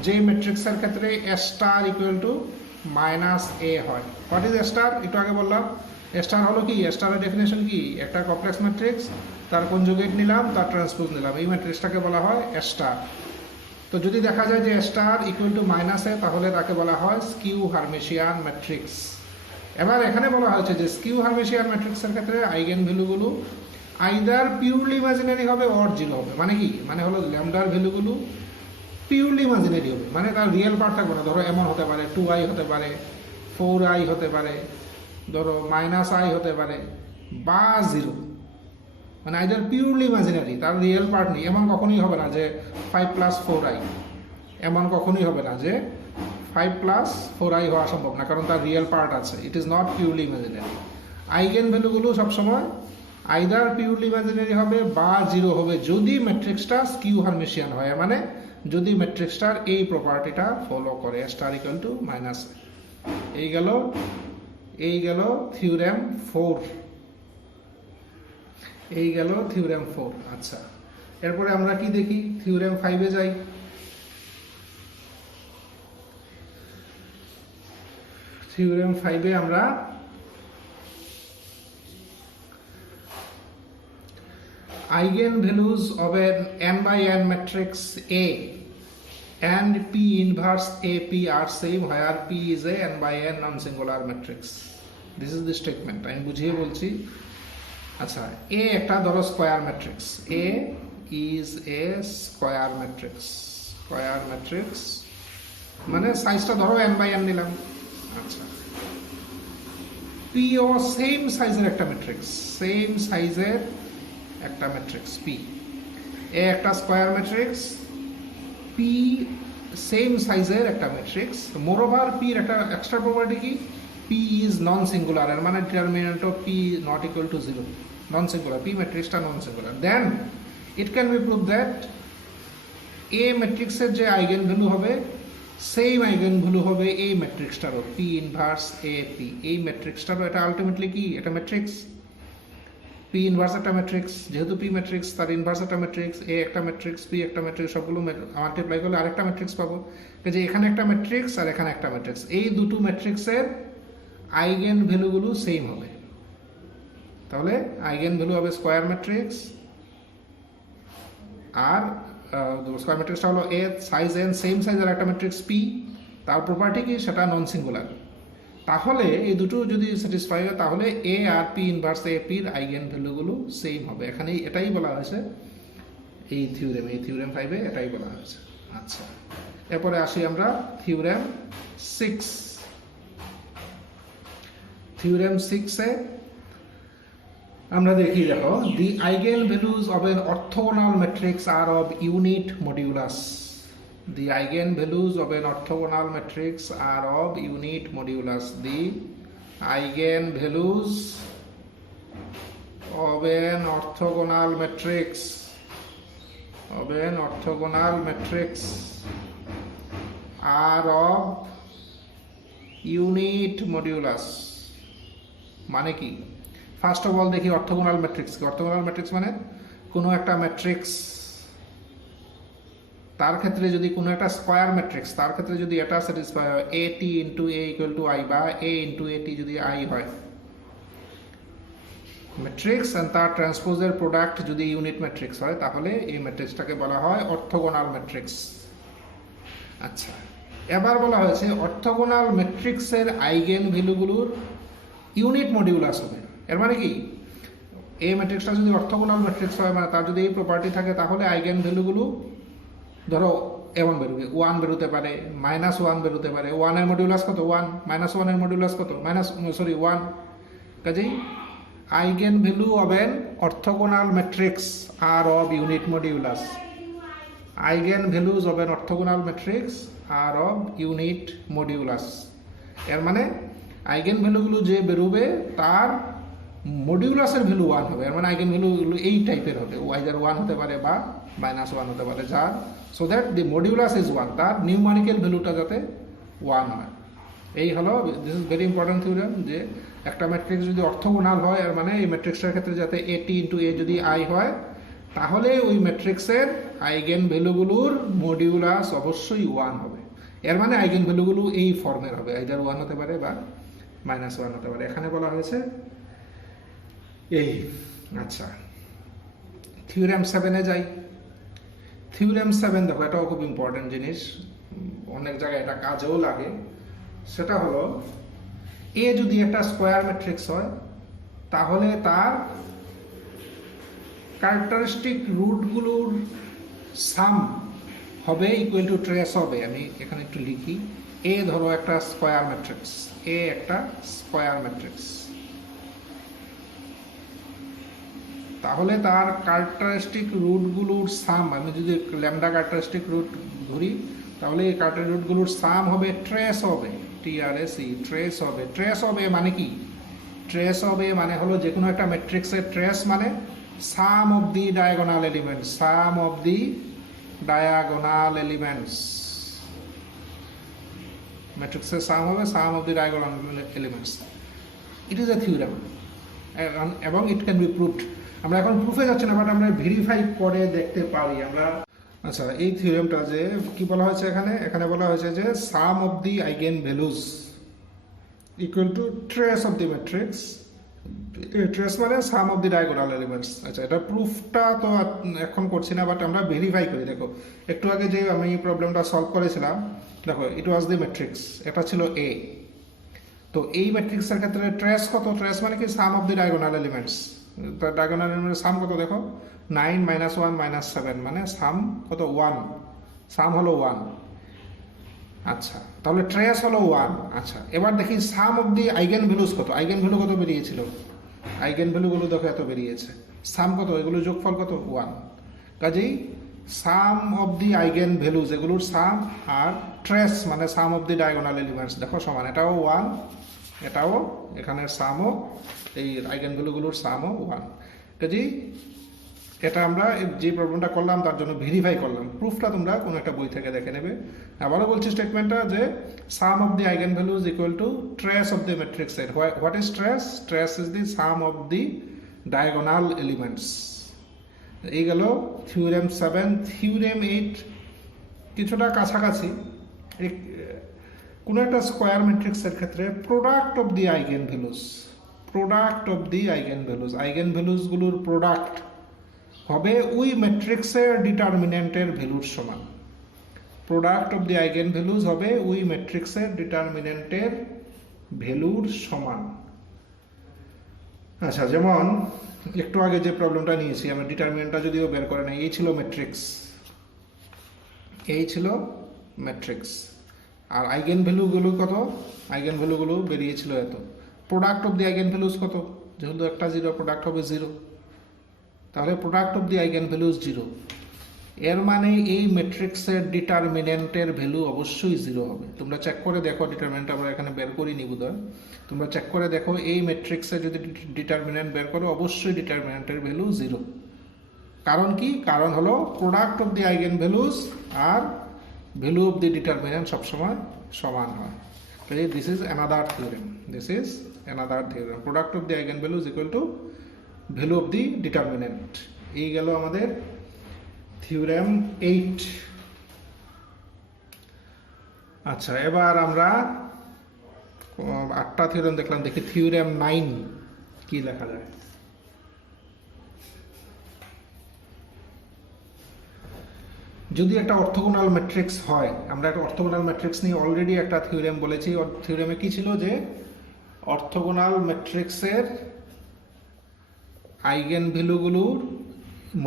যে ম্যাট্রিক্সের ক্ষেত্রে a star equal to minus a হয়। What is a star? একটু আগে বললাম। a star হলো কি? a star এর ডেফিনেশন কি? একটা কমপ্লেক্স ম্যাট্রিক্স, তার কনজুগেট নিলাম, তার ট্রান্সপোজ নিলাম, এই ম্যাট্রিক্সটাকে বলা হয় a star। তো যদি দেখা যায় যে a star equal to minus a, তাহলে তাকে বলা হয় স্কিউ হার্মিশিয়ান ম্যাট্রিক্স। এবার এখানে বলা হয়েছে যে স্কিউ হার্মিশিয়ান ম্যাট্রিক্সের ক্ষেত্রে আইগেন ভ্যালুগুলো আইদার পিউরলি ইমাজিনারি হবে অর জিরো হবে। মানে কি? মানে হলো ল্যামডার ভ্যালুগুলো পিউরলি ইমাজিনারি হবে, মানে তার রিয়েল পার্ট থাকবে না। ধরো এমন হতে পারে 2i হতে পারে, 4i হতে পারে, ধরো -i হতে পারে, বা জিরো, মানে আইদার পিউরলি ইমাজিনারি, তার রিয়েল পার্ট নেই। এমন কখনোই হবে না যে 5 + 4i, এমন কখনোই হবে না যে 5 + 4i হওয়া সম্ভব না, কারণ তার রিয়েল পার্ট আছে। It is not purely imaginary. Eigen ভ্যালুগুলো সবসময় আইদার পিউরলি ইমাজিনারি হবে বা জিরো হবে যদি ম্যাট্রিক্সটা স্কিউ হার্মিশিয়ান হয়, মানে যদি ম্যাট্রিক্সটার এই প্রপার্টিটা ফলো করে, স্টার ইকুয়াল টু মাইনাস। এই গেল থিওরেম 4। আচ্ছা, এরপরে আমরা কি দেখি? থিওরেম 5-এ যাই। থিওরেম 5-এ আমরা eigenvalues of an n by n matrix A and P inverse AP are same where P is a n by n non-singular matrix. This is the statement. আমি বুঝিয়ে বলছি। আচ্ছা, A একটা ধরো square matrix. A is a square matrix মানে সাইজটা ধরো n by n নিলাম। আচ্ছা, P ও সেম সাইজের একটা ম্যাট্রিক্স, P এ একটা স্কয়ার ম্যাট্রিক্স, P সেম সাইজের একটা ম্যাট্রিক্স। মোরওভার P এর একটা এক্সট্রা প্রপার্টি কি? P ইজ নন সিঙ্গুলার, এর মানে determinant of P not equal to 0, non singular. P ম্যাট্রিক্সটা non singular. Then it can be prove that A ম্যাট্রিক্সের যে আইগেন ভ্যালু হবে সেম আইগেন ভ্যালু হবে এই ম্যাট্রিক্সটারও, P ইনভার্স AP। এই ম্যাট্রিক্সটারও এটা আলটিমেটলি কি? এটা ম্যাট্রিক্স। P ইনভার্স একটা ম্যাট্রিক্স, যেহেতু P ম্যাট্রিক্স, তার ইনভার্স একটা ম্যাট্রিক্স, A একটা ম্যাট্রিক্স, P একটা ম্যাট্রিক্স, সবগুলো মাল্টিপ্লাই করলে আরেকটা ম্যাট্রিক্স পাবো। যে এখানে একটা ম্যাট্রিক্স আর এখানে একটা ম্যাট্রিক্স, এই দুটো ম্যাট্রিক্সের আইগেন ভ্যালুগুলো সেম হবে। তাহলে আইগেন ভ্যালু হবে স্কয়ার ম্যাট্রিক্স, আর স্কয়ার ম্যাট্রিক্সটা হলো A, সাইজ n, সেম সাইজের একটা ম্যাট্রিক্স P, তার প্রপার্টি কি? সেটা নন সিঙ্গুলার। তাহলে এই দুটো যদি স্যাটিসফাই হয়, তাহলে A আর P ইনভার্স AP এর আইগেন ভ্যালুগুলো সেম হবে। এখানে এটাই বলা হয়েছে এই থিওরেম 5-এ এটাই বলা হয়েছে। আচ্ছা, এরপরে আসি আমরা থিওরেম 6। থিওরেম 6-এ আমরা দেখি, দেখো, the eigen values of an orthogonal matrix are of unit modulus. The eigenvalues of an orthogonal matrix are of unit modulus. The eigen values of an orthogonal matrix are of unit modulus মানে কি first of all দেখি orthogonal matrix কি orthogonal matrix মানে কোনো একটা matrix তার ক্ষেত্রে যদি কোনো একটা স্কয়ার ম্যাট্রিক্স তার ক্ষেত্রে যদি এটা স্যাটিসফাই হয় at into a equal to i বা a ইনটু at যদি i হয় ম্যাট্রিক্স এন্ড তার ট্রান্সপোজের প্রোডাক্ট যদি ইউনিট ম্যাট্রিক্স হয় তাহলে এই ম্যাট্রিক্সটাকে বলা হয় অর্থোগোনাল ম্যাট্রিক্স। আচ্ছা, এবার বলা হয়েছে অর্থোগোনাল ম্যাট্রিক্সের আইগেন ভ্যালুগুলোর ইউনিট মডিউলাস হবে। এর মানে কি এই ম্যাট্রিক্সটা যদি অর্থোগোনাল ম্যাট্রিক্স হয় মানে তার যদি এই প্রপার্টি থাকে তাহলে আইগেন ভ্যালুগুলো ধরো এমন বেরোবে 1 বেরোতে পারে, -1 বেরোতে পারে। 1 এর মডিউলাস কত? 1। -1 এর মডিউলাস কত? 1। কাজেই eigen value of an orthogonal matrix are of unit modulus. Eigen values of an orthogonal matrix are of unit modulus. এর মানে আইগেন ভ্যালুগুলো যে বেরোবে তার মডিউলাসের ভ্যালু 1 হবে। এর মানে আইগেন ভ্যালুগুলো এই টাইপের হবে, আইদার 1 হতে পারে বা -1 হতে পারে, যার so that the modulus is 1, তার নিউমারিক্যাল ভ্যালুটা যাতে 1 হয়। এই হলো, this is very important theorem যে একটা ম্যাট্রিক্স যদি অর্থোগোনাল হয় এর মানে এই ম্যাট্রিক্সটার ক্ষেত্রে যাতে at ইনটু a যদি i হয় তাহলে ওই ম্যাট্রিক্সের আইগেন ভ্যালুগুলোর মডিউলাস অবশ্যই 1 হবে। এর মানে আইগেন ভ্যালুগুলো এই ফর্মের হবে, আইদার 1 হতে পারে বা -1 হতে পারে। এখানে বলা হয়েছে এই। আচ্ছা, থিওরেম 7 এ যাই। থিওরেম 7 দেখো, এটাও খুব ইম্পর্টেন্ট জিনিস, অনেক জায়গায় এটা কাজেও লাগে। সেটা হলো এ যদি একটা স্কোয়ার ম্যাট্রিক্স হয় তাহলে তার ক্যারেক্টারিস্টিক রুটগুলোর সাম হবে ইকুয়াল টু ট্রেস হবে। আমি এখানে একটু লিখি, এ ধরো একটা স্কোয়ার ম্যাট্রিক্স, এ একটা স্কোয়ার ম্যাট্রিক্স, তাহলে তার ক্যারেক্টারিস্টিক রুটগুলোর সাম, আমি যদি ল্যামডা ক্যারেক্টারিস্টিক রুট ধরি তাহলে এই ক্যারেক্টারিস্টিক রুটগুলোর সাম হবে ট্রেস হবে, TRSE, ট্রেস হবে। ট্রেস হবে মানে কি? ট্রেস হবে মানে হলো যে কোনো একটা ম্যাট্রিক্সের ট্রেস মানে sum of the diagonal elements, sum of the diagonal elements. ম্যাট্রিক্সের সাম হবে sum of the diagonal elements. It is a theorem এবং ইট ক্যান বি প্রুভড। আমরা এখন প্রুফে যাচ্ছি না, বাট আমরা ভেরিফাই করে দেখতে পারি আমরা। আচ্ছা, এই থিওরেমটা যে কি বলা হয়েছে এখানে বলা হয়েছে যে sum of the eigen values equal to trace of the matrix. Trace মানে sum of the diagonal elements. আচ্ছা, এটা প্রুফটা তো এখন করছি না, বাট আমরা ভেরিফাই করি। দেখো, একটু আগে যে আমি প্রবলেমটা সলভ করেছিলাম, দেখো ইট ওয়াজ দি ম্যাট্রিক্স, এটা ছিল এ। তো এই ম্যাট্রিক্সের ক্ষেত্রে ট্রেস কত? ট্রেস মানে কি sum of the diagonal elements. Diagonal এলিমেন্টের সাম কত? দেখো 9 -1 -7 মানে সাম কত? 1। সাম হলো 1। আচ্ছা, তাহলে ট্রেস হলো 1। আচ্ছা, এবার দেখি সাম অফ দি আইগেন ভ্যালুজ কত? আইগেন ভ্যালু কত বেরিয়েছিল? আইগেন ভ্যালুগুলো দেখো এত বেরিয়েছে। সাম কত? এগুলো যোগফল কত? 1। কাজেই সাম অফ দি আইগেন ভ্যালুজ এগুলোর সাম আর ট্রেস মানে sum of the diagonal elements দেখো সমান। এটাও 1, এটাও, এখানের সামও, এই আইগেন ভ্যালুগুলোর সামও 1। কাজেই এটা আমরা যে প্রবলেমটা করলাম তার জন্য ভেরিফাই করলাম। প্রুফটা তোমরা কোনো একটা বই থেকে দেখে নেবে। আবারও বলছি স্টেটমেন্টটা যে sum of the eigen values equal to trace of the matrix set. What is trace? Trace is the sum of the diagonal elements. এই গেল থিওরেম 7। থিওরেম 8 কিছুটা কাছাকাছি। কোনো একটা স্কোয়ার ম্যাট্রিক্সের ক্ষেত্রে product of the eigen values, product of the eigen values, eigen ভ্যালুজগুলোর product হবে ওই ম্যাট্রিক্সের ডিটারমিনেন্টের ভ্যালুর সমান। Product of the eigen values হবে ওই ম্যাট্রিক্সের ডিটারমিনেন্টের ভ্যালুর সমান। আচ্ছা, যেমন একটু আগে যে প্রবলেমটা নিয়েছি আমি, ডিটারমিনেন্টটা যদিও বের করে নাই, এই ছিল ম্যাট্রিক্স, এই ছিল ম্যাট্রিক্স, আর আইগেন ভ্যালুগুলো কত? আইগেন ভ্যালুগুলো বেরিয়েছিল এত। Product of the eigen values কত? যেহেতু একটা 0, প্রোডাক্ট হবে 0, তাহলে product of the eigen values 0। এর মানে এই ম্যাট্রিক্সের ডিটারমিনেন্টের ভ্যালু অবশ্যই 0 হবে। তোমরা চেক করে দেখো, ডিটারমিনেন্ট আমরা এখানে বের করিনি বোধহয়, তোমরা চেক করে দেখো এই ম্যাট্রিক্সের যদি ডিটারমিনেন্ট বের করো অবশ্যই ডিটারমিনেন্টের ভ্যালু 0। কারণ কি? কারণ হলো product of the eigen values আর ভ্যালু অফ দি ডিটারমিনেন্ট সবসময় সমান হয়। তাহলে this is another theorem, this is another theorem, product of the eigen values equal to value of the determinant. এই গেল আমাদের থিওরেম 8। আচ্ছা, এবার আমরা 8টা থিওরেম দেখলাম, দেখি থিওরেম 9 কি লেখা যায়। যদি একটা অর্থোগোনাল ম্যাট্রিক্স হয়, আমরা একটা অর্থোগোনাল ম্যাট্রিক্স নিয়ে অলরেডি একটা থিওরেম বলেছি। থিওরেমে কি ছিল যে অর্থোগোনাল ম্যাট্রিক্সের আইগেন ভ্যালুগুলোর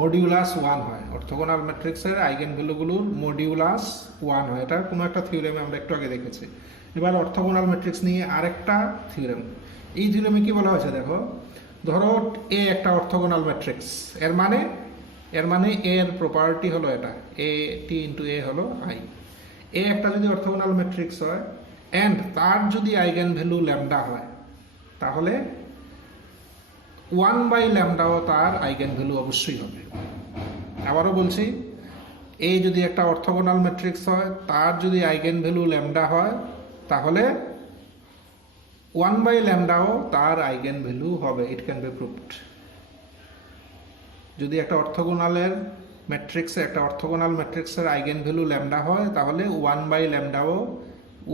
মডিউলাস 1 হয়, অর্থোগোনাল ম্যাট্রিক্সের আইগেন ভ্যালুগুলোর মডিউলাস 1 হয়। এটা কোনো একটা থিওরেমে আমরা একটু আগে দেখেছি। এবার অর্থোগোনাল ম্যাট্রিক্স নিয়ে আরেকটা থিওরেম। এই থিওরেমে কি বলা হয়েছে দেখো, ধরো এ একটা অর্থোগোনাল ম্যাট্রিক্স, এর মানে এর প্রপার্টি হলো এটা, এ টি ইন্টু এ হলো আই। এ একটা যদি অর্থোগোনাল ম্যাট্রিক্স হয় অ্যান্ড তার যদি আইগেন ভ্যালু ল্যামডা হয়, তাহলে 1/λও তার আইগেন ভ্যালু অবশ্যই হবে। আবারও বলছি, এ যদি একটা অর্থোগোনাল ম্যাট্রিক্স হয়, তার যদি আইগেন ভ্যালু ল্যামডা হয়, তাহলে 1/λও তার আইগেন ভ্যালু হবে। ইট ক্যান বি প্রুভড। যদি একটা অর্থোগোনাল ম্যাট্রিক্সের আইগেন ভ্যালু ল্যামডা হয়, তাহলে 1/λও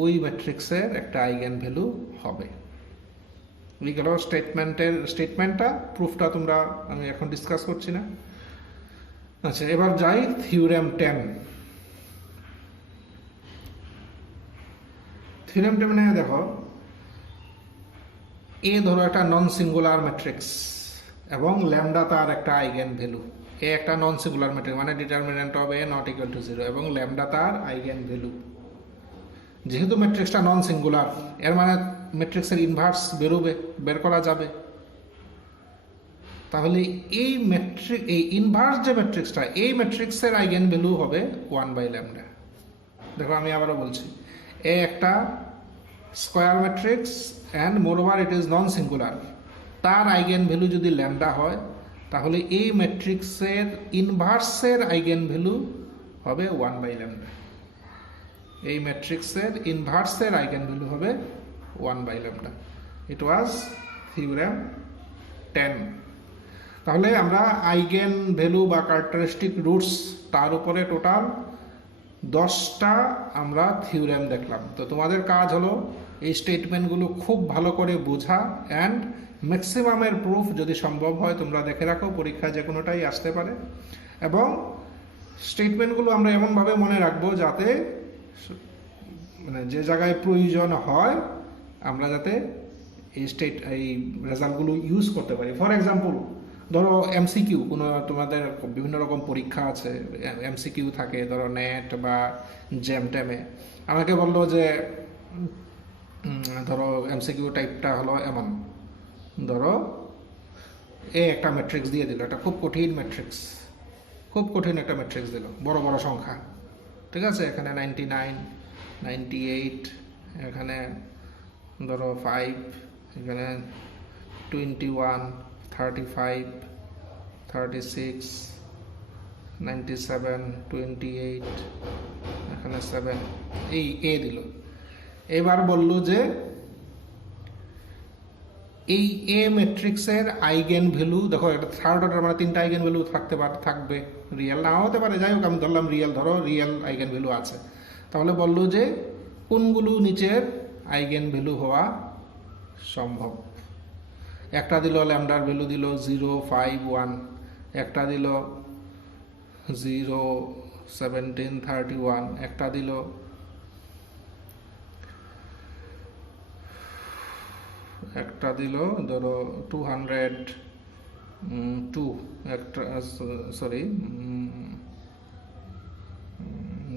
ওই ম্যাট্রিক্সের একটা আইগেন ভ্যালু হবে। এই গেল স্টেটমেন্টটা, প্রুফটা আমি এখন ডিসকাস করছি না। আচ্ছা, এবার যাই থিওরেম 10। থিওরেম 10 দেখো, এ ধরো একটা নন সিঙ্গুলার ম্যাট্রিক্স এবং ল্যামডা তার একটা আইগেন ভ্যালু। এ একটা নন সিঙ্গুলার ম্যাট্রিক্স মানে determinant of A not equal to 0 এবং ল্যামডা তার আইগেন ভ্যালু। যেহেতু ম্যাট্রিক্সটা নন সিঙ্গুলার, এর মানে ম্যাট্রিক্সের ইনভার্স বের করা যাবে। তাহলে এই ইনভার্স যে ম্যাট্রিক্সটা, এই ম্যাট্রিক্সের আইগেন ভ্যালু হবে 1/λ। দেখো আমি আবারও বলছি, এ একটা square matrix and moreover it is non singular, তার আইগেন ভ্যালু যদি ল্যামডা হয়, তাহলে এই ম্যাট্রিক্সের ইনভার্সের আইগেন ভ্যালু হবে 1/λ। এই ম্যাট্রিক্সের ইনভার্সের আইগেন ভ্যালু হবে 1/λ। ইট ওয়াজ থিওরেম 10। তাহলে আমরা আইগেন ভ্যালু বা ক্যারেক্টারিস্টিক রুটস, তার উপরে টোটাল 10টা আমরা থিওরেম দেখলাম। তো তোমাদের কাজ হলো এই স্টেটমেন্টগুলো খুব ভালো করে বোঝা অ্যান্ড ম্যাক্সিমামের প্রুফ যদি সম্ভব হয় তোমরা দেখে রাখো, পরীক্ষায় যে কোনোটাই আসতে পারে। এবং স্টেটমেন্টগুলো আমরা এমনভাবে মনে রাখবো যাতে মানে যে জায়গায় প্রয়োজন হয় আমরা যাতে এই রেজাল্টগুলো ইউজ করতে পারি। ফর এক্সাম্পল, ধরো এমসিকিউ, কোনো তোমাদের বিভিন্ন রকম পরীক্ষা আছে, এমসিকিউ থাকে, ধরো নেট বা জ্যাম-ট্যামে আমাকে বললো যে ধরো এমসিকিউ টাইপটা হলো এমন, ধরো এ একটা ম্যাট্রিক্স দিয়ে দিল, একটা খুব কঠিন একটা ম্যাট্রিক্স দিল, বড় বড় সংখ্যা, ঠিক আছে, এখানে 99, 98, এখানে ধরো 5, এখানে 21, 35, 36, 97, 28, এখানে 7, এই এ দিল। এবার বললো যে এই এ ম্যাট্রিক্সের আইগেন ভ্যালু, দেখো এটা থার্ড অর্ডার মানে 3টা আইগেন ভ্যালু থাকবে, রিয়েল নাও হতে পারে, যাই হোক আমি ধরলাম রিয়েল, ধরো রিয়েল আইগেন ভ্যালু আছে। তাহলে বললো যে কোনগুলো নিচের আইগেন ভ্যালু হওয়া সম্ভব। একটা দিল ল্যামডার ভ্যালু দিল 0, 5, 1, একটা দিল 0, 17, 31, একটা দিল ধরো 202, একটা সরি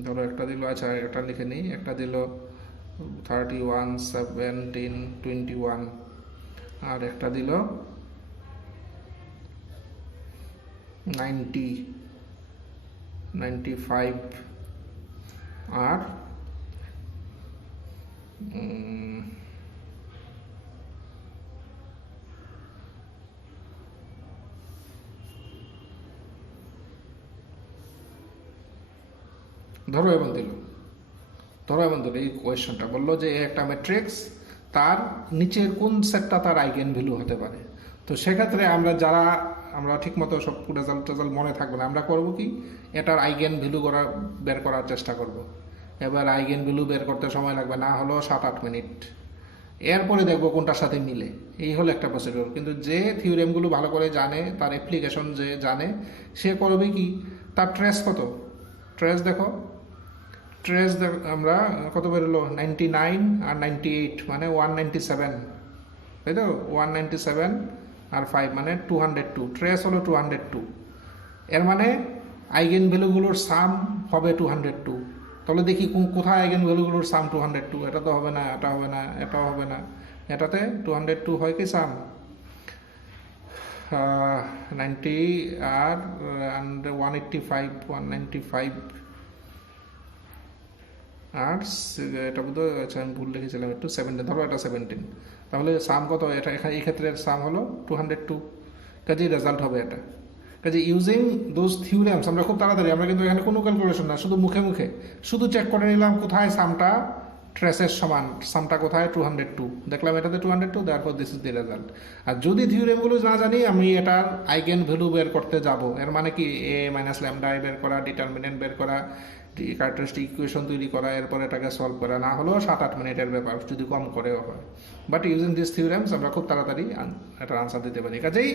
ধরো একটা দিল, আচ্ছা এটা লিখে নিই, একটা দিল 31, 17, 21, আর একটা দিল 90, 95 আর ধরো এমন দিল এই কোয়েশ্চনটা বললো যে একটা ম্যাট্রিক্স, তার নিচের কোন সেটটা তার আইগেন ভ্যালু হতে পারে। তো সেক্ষেত্রে আমরা ঠিকমতো সব রেজাল্ট মনে থাকবে না, আমরা করব কি, এটার আইগেন ভ্যালু বের করার চেষ্টা করব। এবার আইগেন ভ্যালু বের করতে সময় লাগবে না হলো 7-8 মিনিট, এরপরে দেখবো কোনটার সাথে মিলে। এই হলো একটা প্রসিডিউর। কিন্তু যে থিওরেমগুলো ভালো করে জানে, তার অ্যাপ্লিকেশন যে জানে, সে করবে কি, তার ট্রেস কত, দেখো আমরা কত বেরোলো, 99 আর 98 মানে 197, তাই তো, 197 আর 5 মানে 202, ট্রেস হলো 202। এর মানে আইগেন ভ্যালুগুলোর সাম হবে 202। তাহলে দেখি কোথায় আইগেন ভ্যালুগুলোর সাম 202। এটা তো হবে না, এটা হবে না, এটাও হবে না, এটাতে 202 হয় কি সাম, 90 আর 185, 195 আর এটা বোধহয়, আচ্ছা আমি ভুল লিখেছিলাম একটু, 17, ধরো এটা 17, তাহলে সাম কত, এটা এখানে এই ক্ষেত্রে সাম হলো 202, কাজেই রেজাল্ট হবে এটা। কাজে ইউজিং দোজ থিওরেমস আমরা খুব তাড়াতাড়ি, আমরা কিন্তু এখানে কোনো ক্যালকুলেশন না, শুধু মুখে শুধু চেক করে নিলাম কোথায় সামটা ট্রেসের সমান, সামটা কোথায় 202, দেখলাম এটাতে 202, therefore this is the result. আর যদি থিওরেমগুলো না জানি, আমি এটার আইগেন ভ্যালু বের করতে যাব, এর মানে কি এ মাইনাস ল্যামডা বের করা, ডিটারমিনেন্ট বের করা, ক্যারেক্টারিস্টিক ইকুয়েশন তৈরি করা, এরপর এটাকে সলভ করা, না হলেও 7-8 মিনিটের ব্যাপার, যদি কম করেও হয়। বাট ইউজিং দিস থিওরেমস আমরা খুব তাড়াতাড়ি এটার আনসার দিতে পারি। কাজেই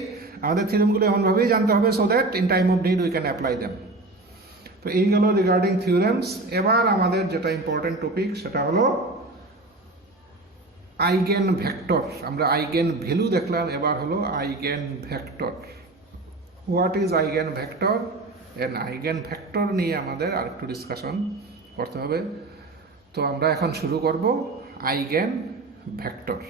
আমাদের থিওরেমগুলো এমনভাবেই জানতে হবে, so that in time of need we can apply them. তো এই গেল রিগার্ডিং থিওরেমস। এবার আমাদের যেটা ইম্পর্টেন্ট টপিক, সেটা হলো আইগেন ভেক্টর। আমরা আইগেন ভ্যালু দেখলাম, এবার হলো eigen vector. What is eigen vector and eigen vector নিয়ে আমাদের আরেকটু ডিসকাশন করতে হবে। তো আমরা এখন শুরু করব আইগেন ভেক্টর।